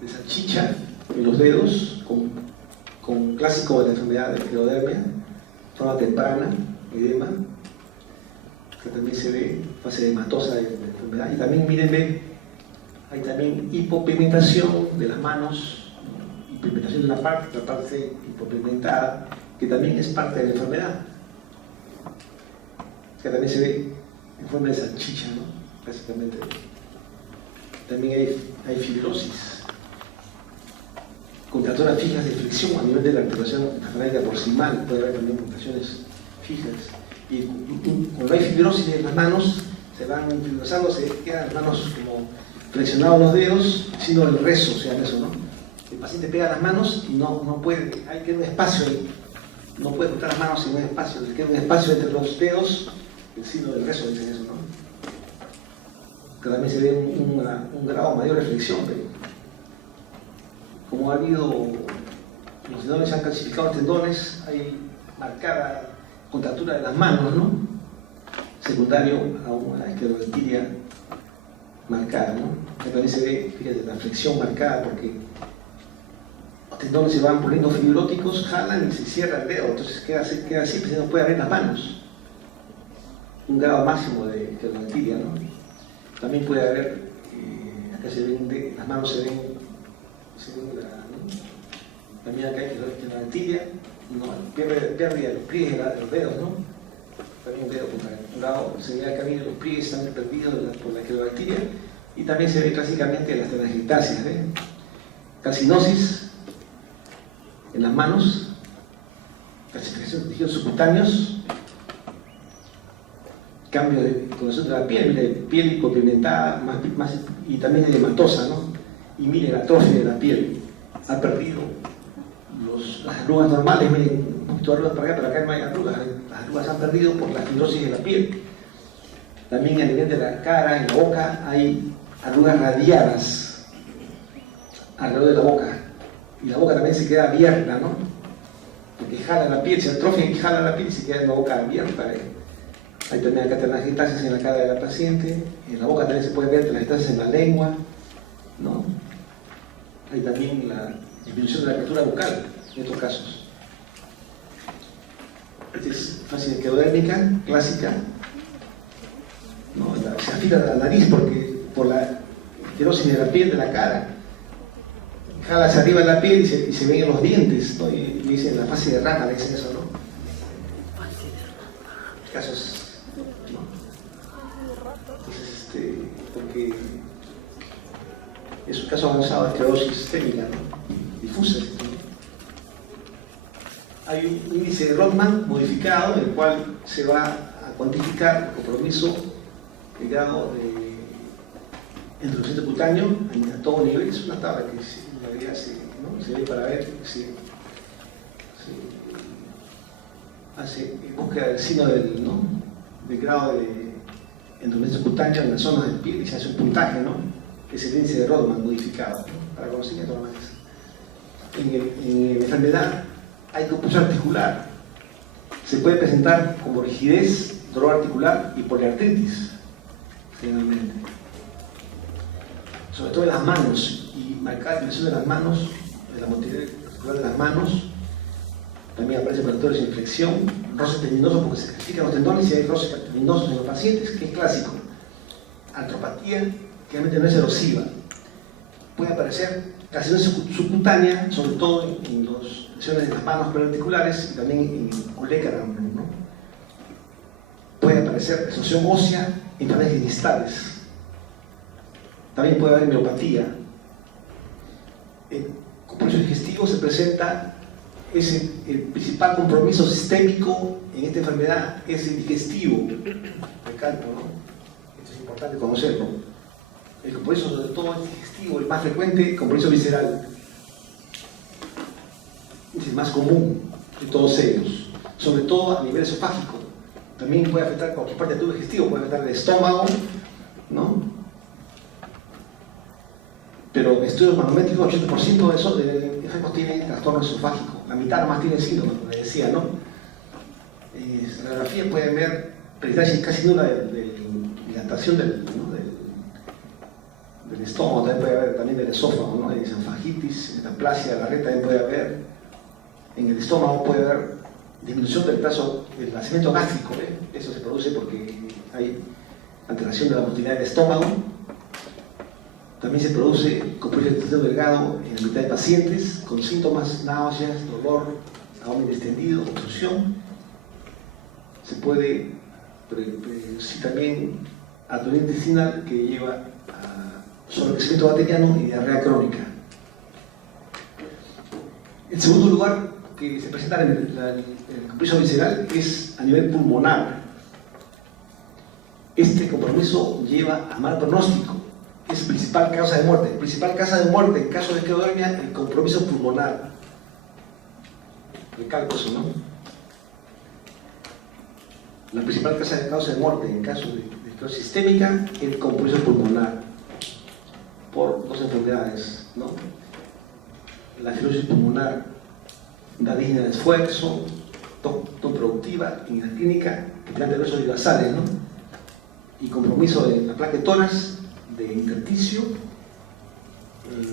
salchicha en los dedos, con clásico de la enfermedad de esclerodermia, forma temprana, edema, que también se ve, fase edematosa de la enfermedad. Y también, mírenme, hay también hipopigmentación de las manos, hipopigmentación de la parte hipopigmentada, que también es parte de la enfermedad, que también se ve en forma de salchicha, ¿no? Básicamente. También hay fibrosis, contracturas fijas de flexión a nivel de la articulación falágica proximal, puede haber también mutaciones fijas. Y cuando hay fibrosis en las manos, se van fibrosando, se quedan las manos como flexionados los dedos, sino el rezo, o sea, eso, ¿no? El paciente pega las manos y no puede, hay que un espacio ahí, no puede juntar las manos sin un espacio, le queda un espacio entre los dedos, el signo del rezo dice eso, ¿no? Que también se ve un grado mayor de flexión, pero como ha habido, los tendones han calcificado tendones, hay marcada contractura de las manos, ¿no? Secundario a una esclerodermia marcada, ¿no? Que también se ve, fíjate, la flexión marcada porque los tendones se van poniendo fibróticos, jalan y se cierra el dedo, entonces queda así, pues no puede abrir las manos. Un grado máximo de esclerodermia, ¿no? También puede haber, acá se ven, las manos se ven ¿no? También acá hay esclerodermia, ¿no? Pérdida de los pliegues de los dedos, ¿no? También un dedo por un lado, se ve acá bien los pliegues están perdidos por la esclerodermia, y también se ve clásicamente las telangiectasias, ¿eh? Calcinosis en las manos, calcificación de tejidos subcutáneos, cambio de condición de la piel hipopigmentada, y también edematosa, ¿no? Y miren la atrofia de la piel, ha perdido las arrugas normales, miren, un poquito de arrugas para acá, pero acá no hay arrugas, las arrugas han perdido por la fibrosis de la piel. También a nivel de la cara, en la boca, hay arrugas radiadas alrededor de la boca, y la boca también se queda abierta, ¿no? Porque jala la piel, se atrofia y jala la piel y se queda en la boca abierta. Hay también acá telangiectasias en la cara de la paciente, en la boca también se puede ver telangiectasias en la lengua, ¿no? Hay también la disminución de la apertura bucal en estos casos. Esta es fase esclerodérmica clásica, ¿no? Se afila la nariz por la esclerosis de la piel de la cara, jala hacia arriba de la piel y se ven en los dientes, ¿no? Y dicen la fase de rana, le dicen eso, ¿no? Casos, ¿no? Entonces, porque es un caso avanzado de esclerosis sistémica, ¿no? Difusa. Hay un índice de Rodman modificado, en el cual se va a cuantificar el compromiso de grado de endurecimiento cutáneo a todo nivel. Es una tabla que en realidad se ve para ver si hace búsqueda del signo del grado de endurecimiento cutáneo en las zonas del piel y se hace un puntaje, ¿no? Es el índice de Rodman modificado, ¿no? Para conocimiento nomás. En la enfermedad hay compulsión articular. Se puede presentar como rigidez, dolor articular y poliartritis, generalmente. Sobre todo en las manos, y marcada inflexión de las manos, de la motilidad articular de las manos. También aparecen factores de inflexión, roce tendinoso porque se clasifican los tendones y hay roces tendinosos en los pacientes, que es clásico. Artropatía, que realmente no es erosiva. Puede aparecer carcinosis subcutánea, sobre todo en las lesiones de las manos periarticulares y también en olecranon, ¿no? Puede aparecer exorción ósea en falanges distales. También puede haber miopatía. En compromiso digestivo se presenta el principal compromiso sistémico en esta enfermedad es el digestivo, recalco, ¿no? Esto es importante conocerlo. El compromiso sobre todo es digestivo, el más frecuente, compromiso visceral. Es el más común de todos ellos, sobre todo a nivel esofágico. También puede afectar cualquier parte del tubo digestivo, puede afectar el estómago, ¿no? Pero estudios manométricos, 80% de esos efectos tienen trastorno esofágico. la mitad nomás tiene síntomas, como les decía, ¿no? En la radiografía pueden ver peritalitis casi nula de dilatación del estómago, también puede haber también del esófago, ¿no? Esofagitis, metaplasia de la red también puede haber. En el estómago puede haber disminución del plazo del nacimiento gástrico, ¿eh? Eso se produce porque hay alteración de la motilidad del estómago. También se produce compresión del intestino delgado en la mitad de pacientes con síntomas, náuseas, dolor, abdomen distendido, obstrucción. Se puede producir también atonía intestinal que lleva a sobrecrecimiento bacteriano y diarrea crónica. En segundo lugar, que se presenta en el compromiso visceral es a nivel pulmonar. Este compromiso lleva a mal pronóstico. Es principal causa de muerte. Principal causa de muerte en caso de esclerodermia, el compromiso pulmonar. Recalco eso, ¿no? La principal causa de muerte en caso de esclerosis sistémica, el compromiso pulmonar. Por dos enfermedades, ¿no? La fibrosis pulmonar da disnea de esfuerzo, ton productiva en la clínica, que tiene diversos y basales, ¿no? Y compromiso de la placa de tórax, de intersticio,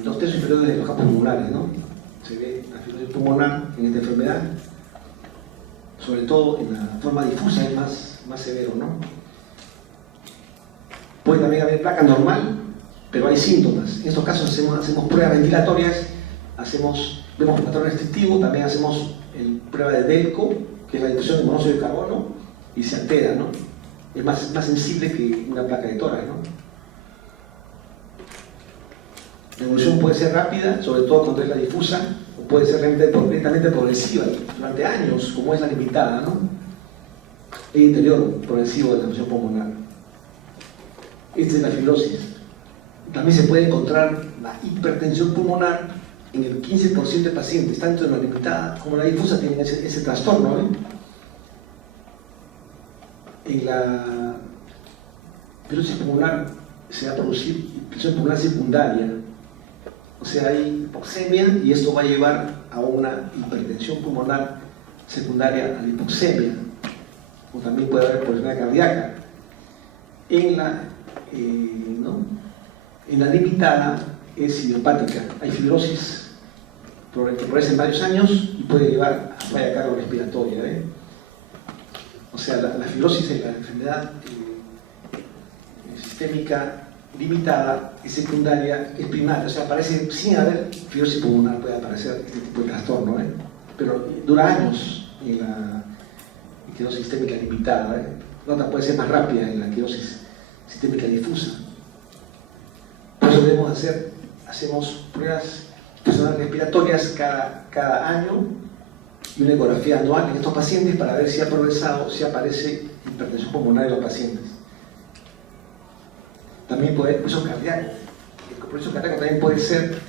los tercios inferiores de los campos pulmonares, ¿no? Se ve la fibrosis pulmonar en esta enfermedad, sobre todo en la forma difusa es más severo, ¿no? Puede también haber placa normal, pero hay síntomas. En estos casos hacemos pruebas ventilatorias, vemos patrón restrictivo, también hacemos prueba de DELCO, que es la difusión de monóxido de carbono, y se altera, ¿no? Es más sensible que una placa de tórax, ¿no? La evolución puede ser rápida, sobre todo cuando es la difusa, o puede ser lentamente progresiva, durante años, como es la limitada, ¿no? El interior progresivo de la función pulmonar. Esta es la fibrosis. También se puede encontrar la hipertensión pulmonar en el 15% de pacientes, tanto en la limitada como en la difusa tienen ese trastorno, ¿eh? En la fibrosis pulmonar se va a producir hipertensión pulmonar secundaria, o sea, hay hipoxemia y esto va a llevar a una hipertensión pulmonar secundaria a la hipoxemia, o también puede haber polifonía cardíaca. En la limitada es idiopática, hay fibrosis que progresa en varios años y puede llevar a falla cardiorrespiratoria, ¿eh? O sea, la fibrosis es la enfermedad sistémica limitada, es secundaria, es primaria, o sea, aparece sin haber fibrosis pulmonar, puede aparecer este tipo de trastorno, ¿eh? Pero dura años en la esclerosis sistémica limitada, ¿eh? La otra puede ser más rápida en la esclerosis sistémica difusa. Por eso hacemos pruebas personales respiratorias cada año y una ecografía anual en estos pacientes para ver si ha progresado, si aparece hipertensión pulmonar en los pacientes. También puede haber compromiso cardíaco. El compromiso cardíaco también puede ser,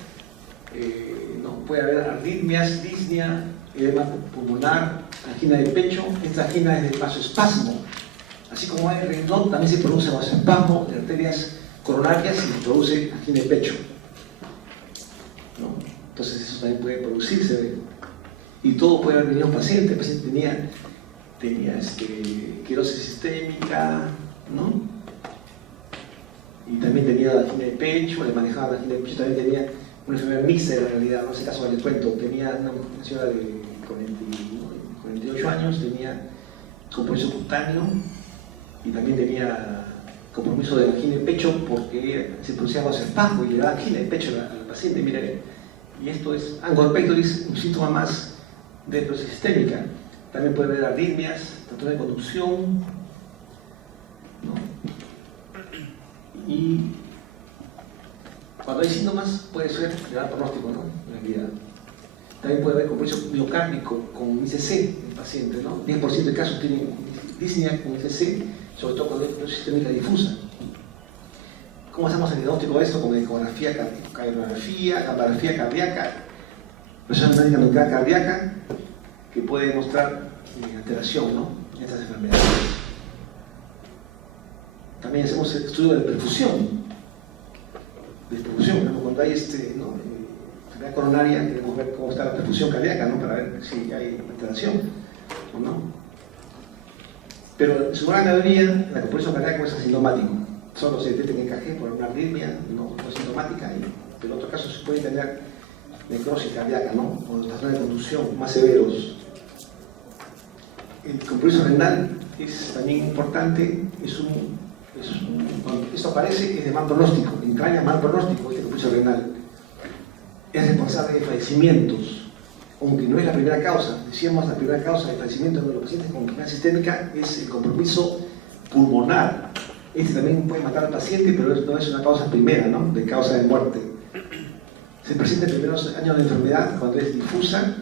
puede haber arritmias, disnea, edema pulmonar, angina de pecho. Esta angina es de vasoespasmo. Así como hay renal, también se produce vasoespasmo de arterias coronarias y se produce angina de pecho, ¿no? Entonces eso también puede producirse, y todo puede haber venido un paciente. El paciente tenía esclerosis sistémica, ¿no? Y también tenía angina de pecho, le manejaba la angina de pecho, también tenía una enfermedad mixta en realidad, en ese caso les cuento, tenía una señora de 48 años, tenía compromiso cutáneo y también tenía compromiso de angina de pecho porque se producía vasoespasmo y le daba angina de pecho al paciente. Mire, y esto es angor pectoris, un síntoma más de esclerosis sistémica. También puede haber arritmias, trastorno de conducción, ¿no? Y cuando hay síntomas puede ser de mal pronóstico, ¿no? En realidad. También puede haber compromiso miocárdico con ICC en el paciente, ¿no? 10% de casos tienen disnea con ICC, sobre todo cuando hay esclerosis sistémica difusa. ¿Cómo hacemos el diagnóstico de esto? Con ecografía, gamografía cardíaca, presión médica nuclear cardíaca, que puede mostrar alteración, ¿no? En estas enfermedades. También hacemos el estudio de perfusión, cuando hay enfermedad coronaria, queremos ver cómo está la perfusión cardíaca, ¿no? Para ver si hay alteración o no. Pero en su gran mayoría, la compresión cardíaca es asintomático. Solo se detecta en EKG por una arritmia no asintomática, pero en otro caso se puede tener necrosis cardíaca, ¿no? O trastornos de contusión más severos. El compromiso renal es también importante, cuando esto aparece es de mal pronóstico, entraña mal pronóstico este compromiso renal. Es responsable de fallecimientos, aunque no es la primera causa. Decíamos, la primera causa de fallecimiento de los pacientes con enfermedad sistémica es el compromiso pulmonar. Este también puede matar al paciente, pero no es una causa primera, ¿no? De causa de muerte. Se presenta en los primeros años de la enfermedad, cuando es difusa,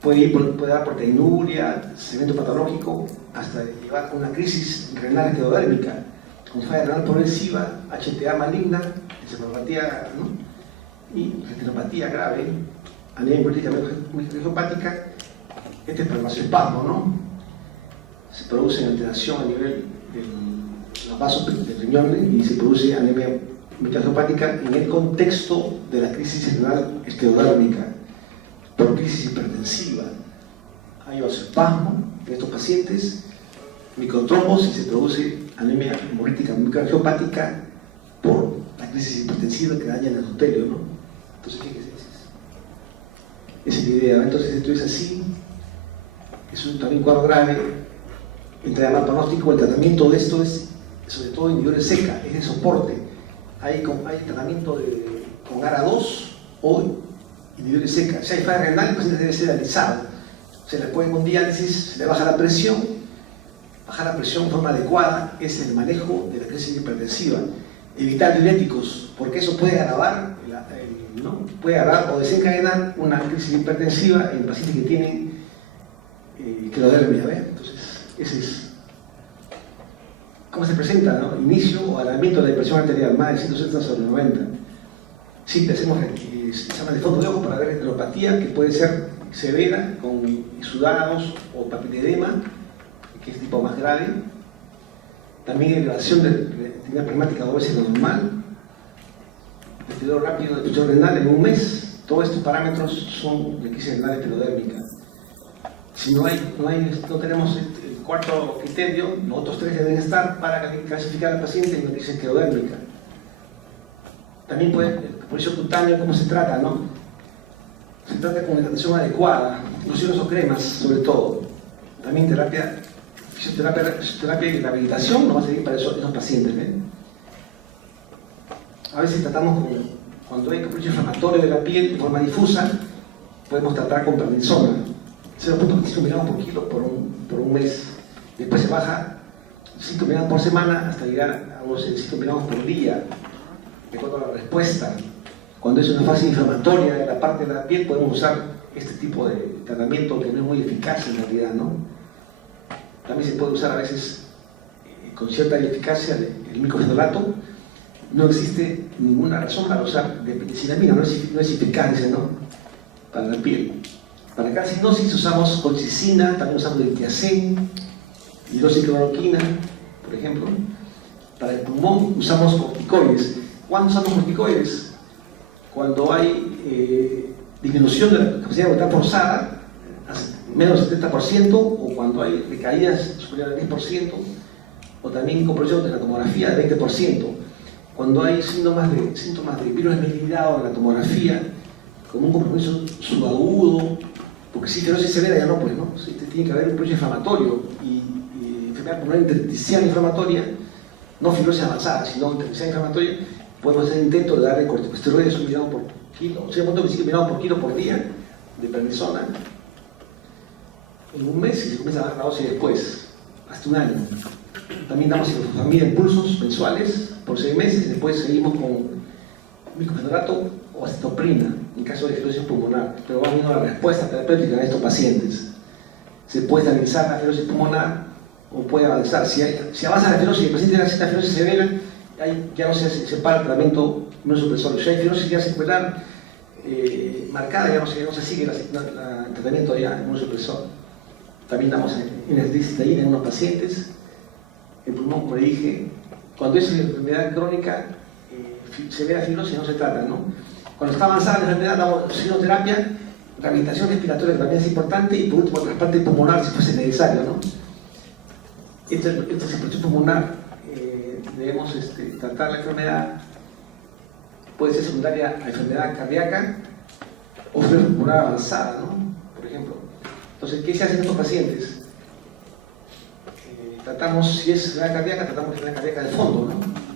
puede dar proteinuria, cemento patológico, hasta llevar a una crisis renal esclerodérmica, con falla renal progresiva, HTA maligna, encefalopatía, ¿no? Y retinopatía grave, anemia hemolítica hepática. Este es palmasoespasmo, ¿no? Se produce alteración a nivel de los vasos del riñón y se produce anemia hepática en el contexto de la crisis renal esclerodérmica por crisis hipertensiva. Hay vasoespasmo en estos pacientes, microtrombosis, se produce anemia hemolítica microangiopática por la crisis hipertensiva que daña el endotelio, ¿no? Entonces, ¿qué es eso? Esa es la idea. Entonces, esto es así, es un también cuadro grave, entre mal pronóstico. El tratamiento de esto es, sobre todo en individuales seca, es de soporte. Hay tratamiento con ARA2 o individuales seca. Si hay falla renal, el paciente debe ser dializado. Se le pone con diálisis, se le baja la presión. Bajar la presión de forma adecuada es el manejo de la crisis hipertensiva. Evitar diuréticos, porque eso puede agravar, ¿no? Puede agravar o desencadenar una crisis hipertensiva en pacientes que tienen esclerodermia, ¿ves? Entonces, ese es. ¿Cómo se presenta, no? Inicio o alargamiento de la presión arterial, más de 160 sobre 90. Siempre hacemos examen de fondo de ojo para ver enteropatía, que puede ser severa, con exudados o papilledema, que es tipo más grave. También elevación de actividad plasmática 2 veces lo normal. Deterioro rápido de presión renal en un mes. Todos estos parámetros son de crisis renal esclerodérmica. Si no tenemos el cuarto criterio, los otros tres deben estar para clasificar al paciente en una crisis esclerodérmica. También puede, por eso cutáneo, ¿cómo se trata, no? Se trata con hidratación adecuada, lociones o cremas, sobre todo. También fisioterapia y rehabilitación no va a servir para esos pacientes, ¿eh? A veces tratamos cuando hay capricho inflamatorio de la piel de forma difusa, podemos tratar con prednisona, 0.25 mg por kilo por un mes. Después se baja 5 mg por semana hasta llegar a unos 5 mg por día, de acuerdo a la respuesta. Cuando es una fase inflamatoria de la parte de la piel, podemos usar este tipo de tratamiento que no es muy eficaz en realidad, ¿no? También se puede usar a veces con cierta eficacia el microfenolato. No existe ninguna razón para usar de penicillamina, no es eficaz, ¿no? Para la piel. Para calcinosis usamos colchicina, también usamos litiazem, hidroxicloroquina, por ejemplo. Para el pulmón usamos corticoides. ¿Cuándo usamos corticoides? Cuando hay disminución de la capacidad de voluntad forzada, menos del 70%, o cuando hay recaídas superiores al 10%, o también compresión de la tomografía del 20%. Cuando hay síntomas de virus esmerilidado en la tomografía, como un compromiso subagudo, porque si fibrosis severa ya no, pues no, sí, tiene que haber un proceso inflamatorio y enfermedad pulmonar intersticial inflamatoria, no fibrosis avanzada, sino intersticial inflamatoria, podemos hacer intento de darle corticosteroides 1 mg por kilo, 0.25 mg por kilo por día de prednisona en un mes y se comienza a dar la dosis después, hasta un año. También damos ciclofosfamida en pulsos mensuales por 6 meses y después seguimos con microfenolato o acetoprina en caso de fibrosis pulmonar, pero vamos viendo la respuesta terapéutica de estos pacientes. Se puede estabilizar la fibrosis pulmonar o puede avanzar. Si avanza la fibrosis y el paciente tiene una fibrosis severa, ya no se separa el tratamiento inmunosupresor. Si hay fibrosis ya secular marcada, ya no se sigue el tratamiento ya inmunosupresor. También damos N-acetilcisteína en unos pacientes. El pulmón, como le dije, cuando es una enfermedad crónica, severa fibrosis no se trata, ¿no? Cuando está avanzada la enfermedad, damos oxigenoterapia, rehabilitación respiratoria que también es importante, y por último, trasplante pulmonar si fuese necesario, ¿no? Esta circulación pulmonar, debemos tratar la enfermedad, puede ser secundaria a enfermedad cardíaca o fibrosis pulmonar avanzada, ¿no? Por ejemplo. Entonces, ¿qué se hace en estos pacientes? Tratamos, si es enfermedad cardíaca, tratamos enfermedad cardíaca de fondo, ¿no?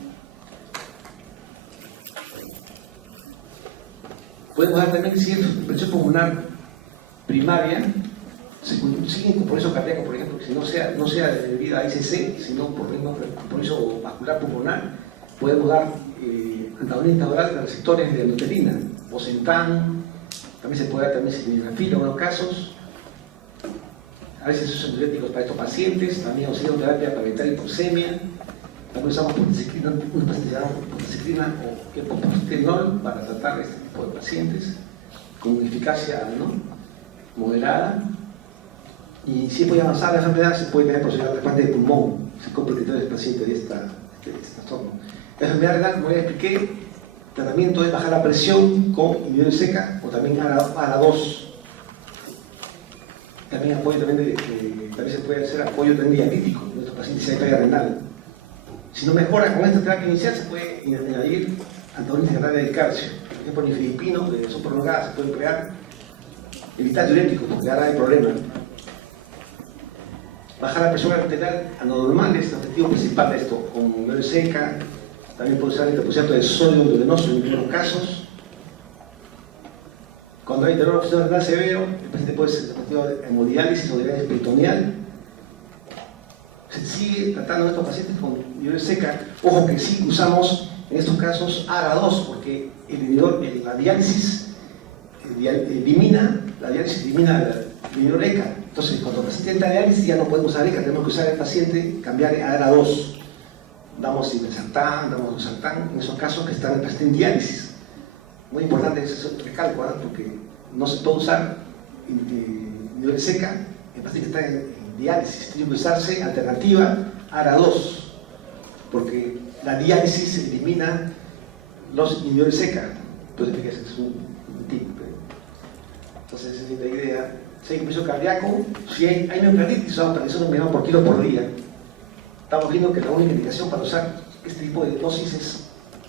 Podemos dar también si es presión pulmonar primaria, sin compromiso cardíaco, por ejemplo, que si no sea debido a ICC, sino por compromiso vascular pulmonar, podemos dar antagonistas orales de receptores de endotelina, Bosentan, también se puede dar también sildenafil en algunos casos. A veces son diuréticos para estos pacientes, también oxigenoterapia para evitar hipoxemia. También usamos prostacyclina, una pastilla prostacyclina o epoprostenol para tratar este tipo de pacientes con eficacia, ¿no?, moderada. Y si es muy avanzada la enfermedad, se puede tener proceder al trasplante de pulmón, si cumple criterios del paciente de este trastorno. La enfermedad renal, como ya expliqué, el tratamiento es bajar la presión con inhibidores seca o también ARA2. También apoyo también se puede hacer apoyo también dialítico en estos pacientes si hay falla renal. Si no mejora con esta terapia inicial, se puede añadir antagonistas renales del calcio. Por ejemplo, nifedipino, de dosis prolongada, se puede emplear. Evitar diuréticos, porque ahora hay problemas. Bajar la presión arterial a lo normal es el objetivo principal de esto, con inhibidores seca. También puede usar metoprolol de sodio endovenoso en algunos casos. Cuando hay dolor renal severo, el paciente puede ser sometido a hemodiálisis o diálisis peritoneal. Se sigue tratando a estos pacientes con inhibidores seca. Ojo que sí usamos en estos casos ARA2, porque la diálisis elimina la inhibidor ECA. Entonces, cuando el paciente entra a diálisis ya no podemos usar ECA, tenemos que usar el paciente, cambiar a ARA2. Damos irbesartán, damos losartán, en esos casos que están el paciente en diálisis. Muy importante ese recalco, ¿no?, porque no se puede usar inhibidor seca en paciente que está en diálisis. Tiene que usarse alternativa ARA2, porque la diálisis elimina los inhibidores seca. Entonces, ese es un tip. Entonces, esa es la idea. Si hay compromiso cardíaco, si hay miocarditis, usamos prednisona 1 miligramo por kilo por día. Estamos viendo que la única indicación para usar este tipo de dosis es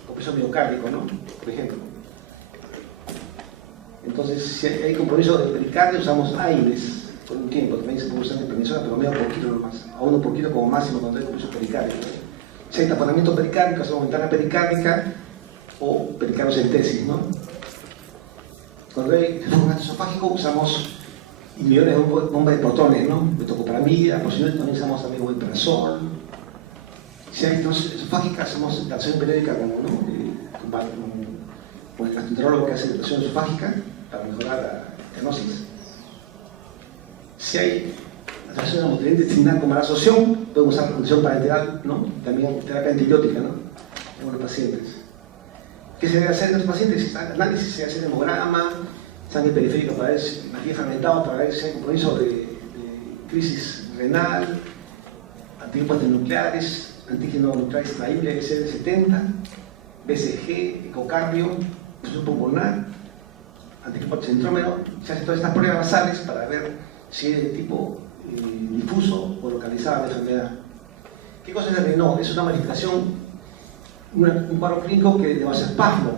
compromiso miocárdico, ¿no?, por ejemplo. Entonces, si hay compromiso de pericardio, usamos AINES por un tiempo. También se puede usar de prednisona, pero medio por kilo nomás, a 1 por kilo como máximo cuando hay compromiso pericardio, ¿no? Si hay taponamiento pericárdico, hacemos ventana pericárdica o pericardiocentesis, ¿no? Cuando hay reflujo esofágico, usamos inhibidores de bomba de protones, ¿no?, metoclopramida, por si no, también usamos también omeprazol. Si hay estenosis esofágica, hacemos dilatación periódica con el gastroenterólogo que hace dilatación esofágica para mejorar la estenosis. Si hay alteración hemotoxicidad intestinal con mala absorción, podemos usar condición parenteral, ¿no?, también terapia antibiótica, ¿no?, en algunos pacientes. ¿Qué se debe hacer en los pacientes? Análisis, se hace hemograma, sangre periférica para ver si magia fragmentado, para ver si hay compromiso de crisis renal, anticuerpos nucleares, antígeno nuclear extraíble CD70, BCG, ecocardio, presión pulmonar, anticuerpos centrómero. Se hacen todas estas pruebas basales para ver si es de tipo difuso o localizada la enfermedad. ¿Qué cosa es el Raynaud? Es una manifestación, un cuadro clínico que de vasoespasmo,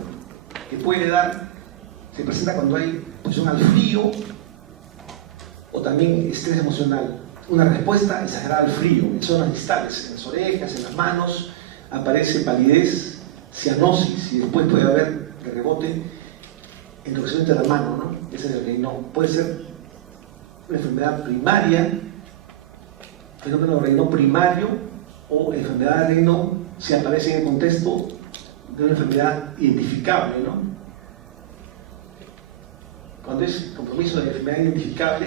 que puede dar, se presenta cuando hay exposición al frío o también estrés emocional. Una respuesta exagerada al frío, en zonas distales, en las orejas, en las manos, aparece palidez, cianosis y después puede haber de rebote enrojecimiento de la mano, ¿no? Ese es el Raynaud. Puede ser una enfermedad primaria, fenómeno de Raynaud primario, o enfermedad de Raynaud si aparece en el contexto de una enfermedad identificable, ¿no? Cuando es compromiso de enfermedad identificable,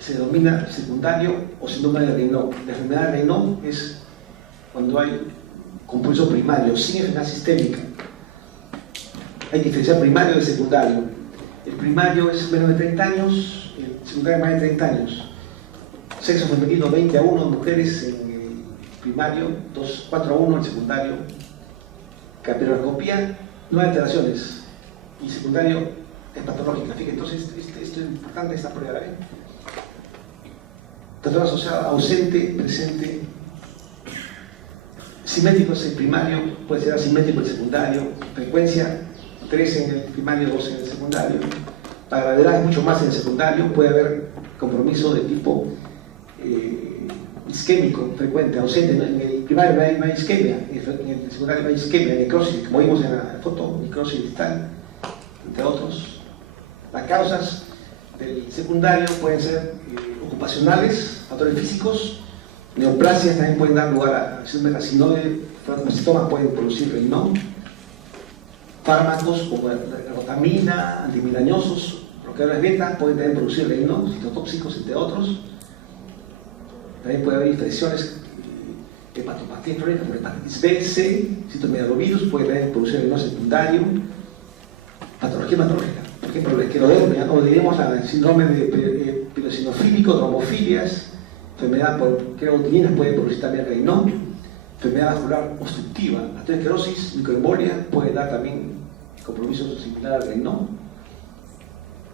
se denomina secundario o síndrome de Raynaud. La enfermedad de Raynaud es cuando hay compromiso primario, sin enfermedad sistémica. Hay que diferenciar primario de secundario. El primario es menos de 30 años, el secundario más de 30 años. Sexo femenino 20-1 en mujeres en el primario, 4-1 en el secundario. Capilaroscopía no hay alteraciones y secundario es patológica. Fíjate, entonces esto es importante, esta prueba. Trastorno asociado ausente, presente. Simétrico es el primario, puede ser asimétrico el secundario. Frecuencia 3 en el primario, 2 en el secundario. La gravedad es mucho más en el secundario. Puede haber compromiso de tipo isquémico, frecuente, ausente. En el primario no hay isquemia, en el secundario no hay isquemia, necrosis, como vimos en la foto, necrosis distal, entre otros. Las causas del secundario pueden ser ocupacionales, factores físicos, neoplasias también pueden dar lugar a síndrome carcinoide, farmacitomas pueden producir Raynaud, fármacos como la rotamina, antimigrañosos, bloqueadores beta pueden también producir Raynaud, citotóxicos, entre otros. También puede haber infecciones, hepatopatía crónica por hepatitis B, C, citomegalovirus, puede también producir Raynaud secundario, patología hematológica. Por ejemplo, la esclerodermia, o diríamos el síndrome de pilosinofílico, trombofilias, enfermedad por creatininas puede producir también Raynaud, enfermedad vascular obstructiva, aterosclerosis, microembolia puede dar también compromiso similar al Raynaud,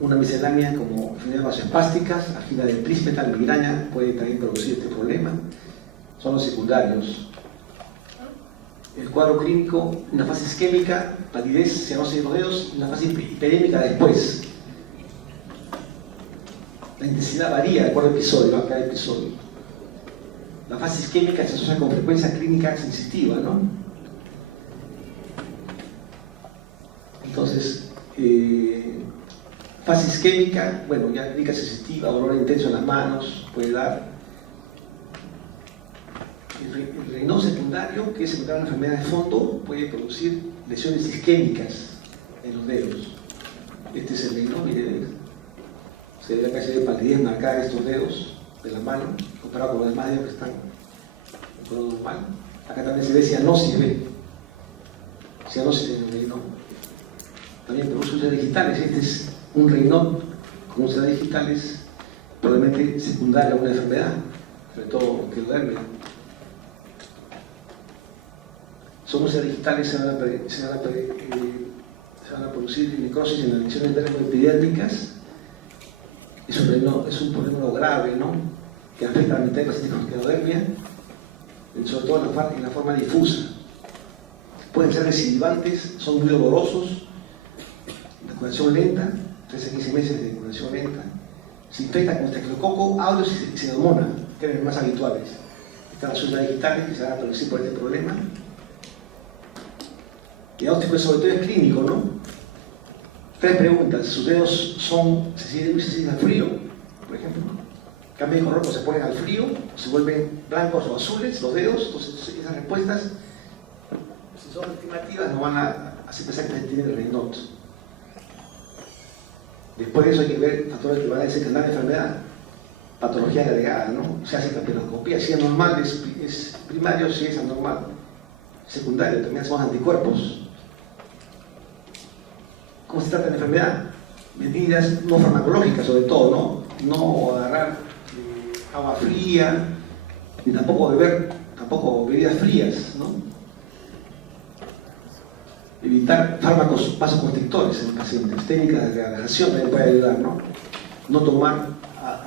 una miscelánea como enfermedades vasoespásticas, angina de Prinzmetal, migraña puede también producir este problema, son los secundarios. El cuadro clínico, una fase isquémica, palidez, cianosis de los dedos, y una fase hiperémica después. La intensidad varía de acuerdo al episodio, a cada episodio. La fase isquémica se asocia con frecuencia clínica sensitiva, ¿no? Entonces, fase isquémica, bueno, ya clínica sensitiva, dolor intenso en las manos, puede dar. El Raynaud secundario, que es secundario a una enfermedad de fondo, puede producir lesiones isquémicas en los dedos. Este es el Raynaud, mire, se ve acá, se ve palidez marcada en estos dedos de la mano, comparado con los demás dedos que están en color normal. Acá también se ve cianosis, cianosis en el Raynaud. También produce úlceras digitales. Este es un Raynaud con úlceras digitales, probablemente secundaria a una enfermedad, sobre todo esclerodermia. Son úlceras digitales, se van a producir necrosis en las lesiones dermoepidérmicas. Es un problema grave, ¿no? Que afecta a la mitad de pacientes con esclerodermia, sobre todo en la forma difusa. Pueden ser recidivantes, son muy dolorosos, de curación lenta, 13 a 15 meses de curación lenta. Se infecta con estafilococo, aureus y pseudomonas, que eran las más habituales. Están las úlceras digitales que se van a producir por este problema. El diagnóstico sobre todo es clínico, ¿no? 3 preguntas. ¿Sus dedos se sienten al frío, por ejemplo? Cambian de color, se ponen al frío, se vuelven blancos o azules los dedos. Entonces, esas respuestas, si son estimativas, no van a hacer pensar que tienen Raynaud. Después de eso hay que ver factores que van a desencadenar la enfermedad. Patología agregada, ¿no? Se hace papiloscopía, si es normal, es primario, si es anormal. Secundario, también hacemos anticuerpos. ¿Cómo se trata la enfermedad? Medidas no farmacológicas, sobre todo, ¿no? No agarrar agua fría, ni tampoco beber bebidas frías, ¿no? Evitar fármacos vasoconstrictores en pacientes. Técnicas de relajación también puede ayudar, ¿no? No tomar,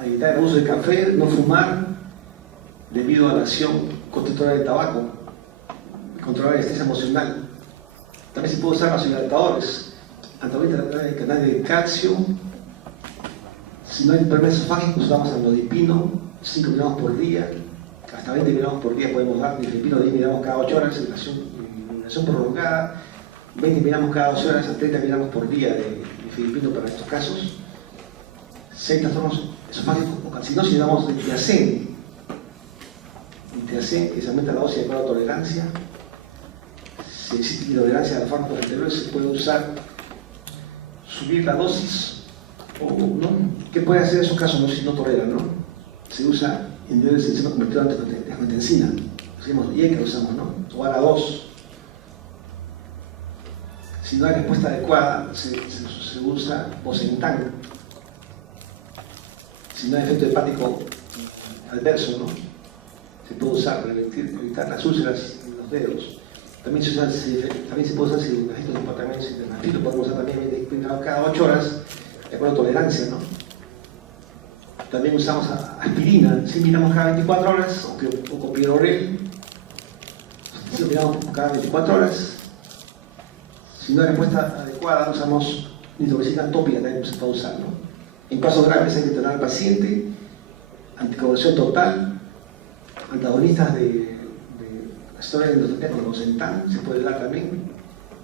evitar el uso de café, no fumar, debido a la acción constrictora del tabaco, controlar el estrés emocional. También se puede usar vasodilatadores, antagonistas del canal de calcio. Si no hay problemas esofágicos, usamos amlodipino, 5 miligramos por día, hasta 20 miligramos por día podemos dar, nifedipino 10 miligramos cada 8 horas, iluminación prolongada, 20 miligramos cada 12 horas a 30 miligramos por día de nifedipino para estos casos. 6 trastornos esofágicos o calcinosis, damos Intiacen, que se aumenta la dosis de acuerdo a tolerancia. Si existe intolerancia a los fármacos anteriores, se puede usar, subir la dosis, o no. ¿Qué puede hacer en esos casos si no toleran, no? Se usa inhibidores de enzima convertido en angiotensina, decimos y que usamos, ¿no? O a la 2. Si no hay respuesta adecuada, se usa Bosentan. Si no hay efecto hepático adverso, ¿no? Se puede usar para evitar las úlceras en los dedos. También se puede usar si estos departamentos internativos, podemos usar también cada 8 horas, de acuerdo a tolerancia, ¿no? También usamos aspirina, si miramos cada 24 horas, o copidorel, si lo miramos cada 24 horas. Si no hay respuesta adecuada, usamos nitroglicina tópica, también se puede usar, ¿no? En casos graves hay que tener al paciente, anticoagulación total, antagonistas de esteroides endoteliales como Sentan, se puede dar también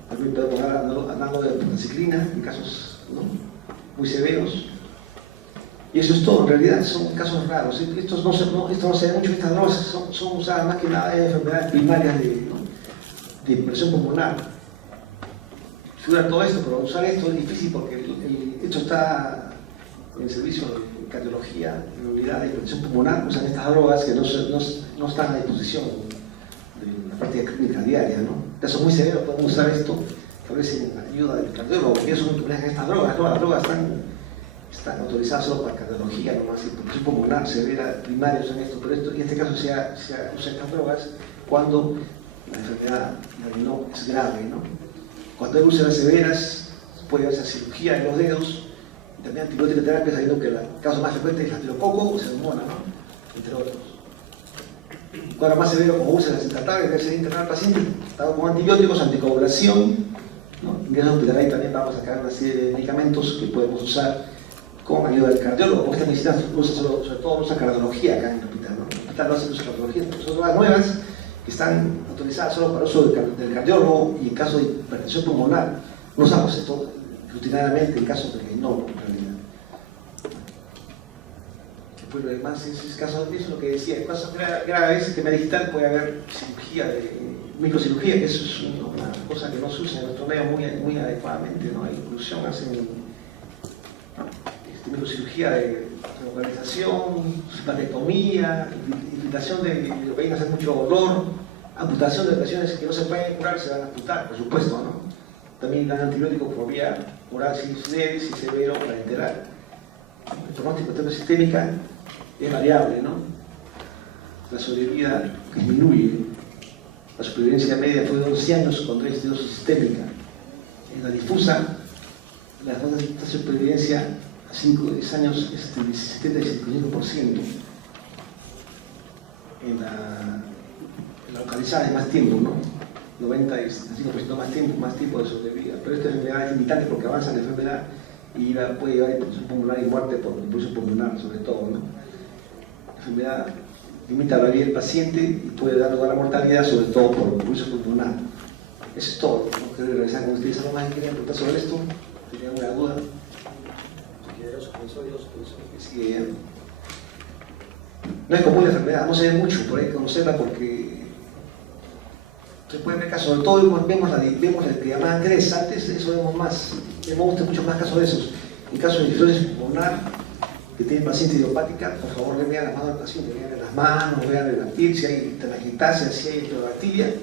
podemos dar análogo de pentaciclina en casos, ¿no?, muy severos. Y eso es todo, en realidad son casos raros. Esto no se ve mucho, estas drogas son usadas más que nada en enfermedades primarias de presión pulmonar. Figura todo esto, pero usar esto es difícil porque esto está en el servicio de cardiología, en la unidad de presión pulmonar, usan estas drogas que no están a disposición de la práctica clínica diaria, ¿no? En casos muy severos podemos usar esto, tal vez en ayuda del cardiólogo, porque ellos son estas drogas, ¿no? Las drogas están autorizadas solo para cardiología, nomás, y por presión pulmonar severa, primaria usan esto, pero en este caso se usan estas drogas cuando la enfermedad no es grave, ¿no? Cuando hay úlceras severas, puede haber cirugía de los dedos, y también antibiótica terapia, sabiendo que el caso más frecuente es la esterococo o pseudomonas, ¿no?, entre otros. Cuadro más severo como úlceras intratables, debe ser internar al paciente, tratado con antibióticos, anticoagulación, ¿no? Ingreso hospitalario también vamos a sacar una serie de medicamentos que podemos usar con ayuda del cardiólogo, porque esta medicina sobre todo usa cardiología acá en el hospital, ¿no? El hospital no hace uso de cardiología, son drogas nuevas que están autorizadas solo para uso del cardiólogo y en caso de hipertensión pulmonar. No usamos esto rutinariamente en casos de no, en realidad. Después lo demás es caso de eso, lo que decía, en casos graves, en tema digital puede haber cirugía, microcirugía, que eso es una cosa que no se usa en nuestro medio muy adecuadamente, ¿no? Hay inclusión, hacen microcirugía de localización, simpatectomía, infiltración de lo que hay que hacer mucho dolor, amputación de lesiones que no se pueden curar, se van a amputar, por supuesto, ¿no? También dan antibióticos por vía oral si es leve, si severo, para enterar. El pronóstico de terapia sistémica es variable, ¿no? La sobrevida disminuye. La supervivencia media fue de 11 años con resistencia sistémica. En la difusa, la tasa de supervivencia a 5 o 10 años es del 17 y 55%. En la localizada hay más tiempo, ¿no? 90 y 75% más tiempo de sobrevida. Pero esta enfermedad es limitante porque avanza la enfermedad y puede llevar a hipertensión pulmonar y muerte por hipertensión pulmonar, sobre todo, ¿no? La enfermedad limita la vida del paciente y puede dar lugar a la mortalidad, sobre todo por hipertensión pulmonar. Eso es todo. No quiero regresar con ustedes. ¿Algo más que querían preguntar sobre esto? ¿Tenían alguna duda? No es común la enfermedad, no se ve mucho, pero hay que conocerla porque se puede ver casos, sobre todo vemos la que llamaban GRES, antes eso vemos más, vemos muchos más casos de esos. En caso de fibrosis pulmonar, que tiene paciente idiopática, por favor le vean las manos del paciente, vean las manos, vean la piel, si hay telangiectasia, si hay enterobacteria.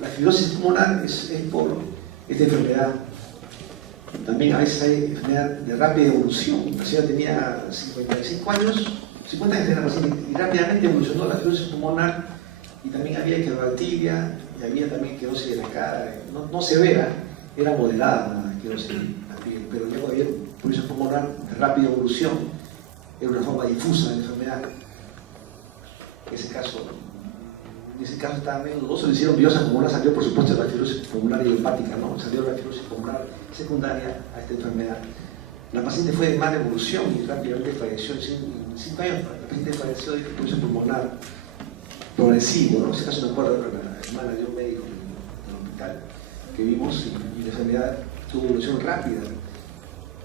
La fibrosis pulmonar es por esta enfermedad. También a veces hay enfermedad de rápida evolución. La señora tenía 55 años, 50 años tenía la paciente y rápidamente evolucionó la fibrosis pulmonar y también había querobacteria y había también querosis de la cara, no severa, era moderada la querosis de la piel, pero luego había fibrosis pulmonar de rápida evolución, era una forma difusa de la enfermedad. En ese caso estaba medio dudoso, le hicieron biopsia pulmonar, salió por supuesto la fibrosis pulmonar idiopática, ¿no? Salió la fibrosis pulmonar secundaria a esta enfermedad. La paciente fue de mala evolución y rápidamente falleció en 5 años. La paciente falleció de fibrosis pulmonar progresivo, ¿no? En ese caso me acuerdo de la hermana de un médico del hospital que vimos y la enfermedad tuvo evolución rápida.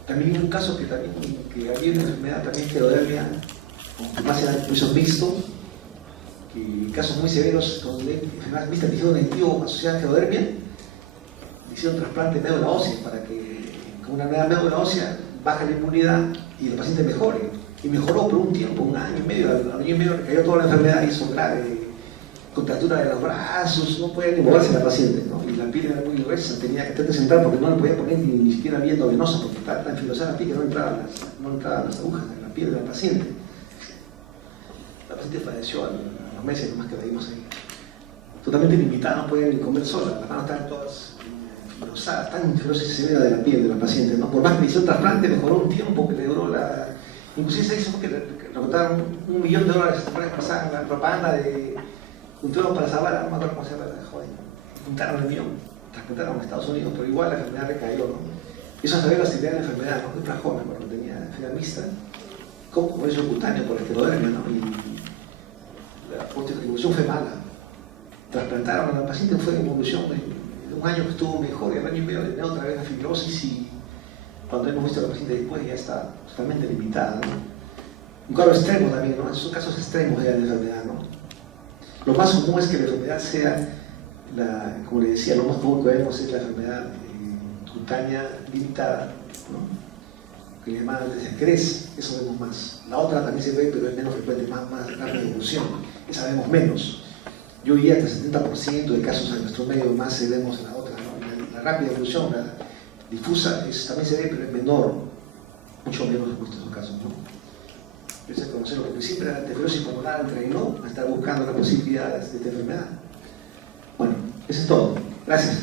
También hubo un caso que había una enfermedad también esclerodermia, aunque más era un mixto, y casos muy severos donde enfermedades mixtas tejido conectivo asociada a esclerodermia, le hicieron trasplante de médula ósea para que con una médula ósea baje la inmunidad y el paciente mejore. Y mejoró por un tiempo, un año y medio, al año y medio recayó toda la enfermedad, hizo grave, contractura de los brazos, no podía ni moverse la paciente, ¿no? Y la piel era muy gruesa, tenía que estar sentada porque no le podía poner ni siquiera viendo venosa porque estaba tan filosada la piel que no entraban las agujas en la piel de la paciente. La paciente falleció a los meses nomás que la vimos ahí. totalmente limitada, no pueden ni comer sola, las manos están todas fibrosadas, tan fibrosas y severa de la piel de la paciente, ¿no? Por más que le hicieron trasplante, mejoró un tiempo que le duró la... Inclusive se hizo porque le costaron $1 millón la temporada pasada en la propaganda de un tubo para salvar, no me acuerdo cómo se llama la joven, juntaron el millón, trasplantaron a Estados Unidos, pero igual la enfermedad recayó, ¿no? Eso saber la severidad de la enfermedad, ¿no? Otra joven, cuando tenía enfermedad mixta, como eso cutáneo por esclerodermia, ¿no? Y la evolución fue mala. Trasplantaron a la paciente, fue en evolución de un año que estuvo mejor, y al año y medio tenía otra vez la fibrosis, y cuando hemos visto a la paciente después ya está totalmente limitada, ¿no? Un caso extremo también, ¿no? Esos son casos extremos ya de la enfermedad, ¿no? Lo más común es que la enfermedad sea, como le decía, lo más común que vemos es la enfermedad cutánea limitada, ¿no? Que le llaman CRES, eso vemos más. La otra también se ve, pero es menos frecuente, más rápida evolución, esa vemos menos. Yo diría hasta el 70% de casos en nuestro medio más se vemos en la otra, ¿no? La rápida evolución, la difusa, también se ve, pero es menor, mucho menos en estos casos, ¿no? Yo sé conocerlo porque siempre la anteferosis pulmonar entrenó a estar buscando las posibilidades de esta enfermedad. Bueno, eso es todo. Gracias.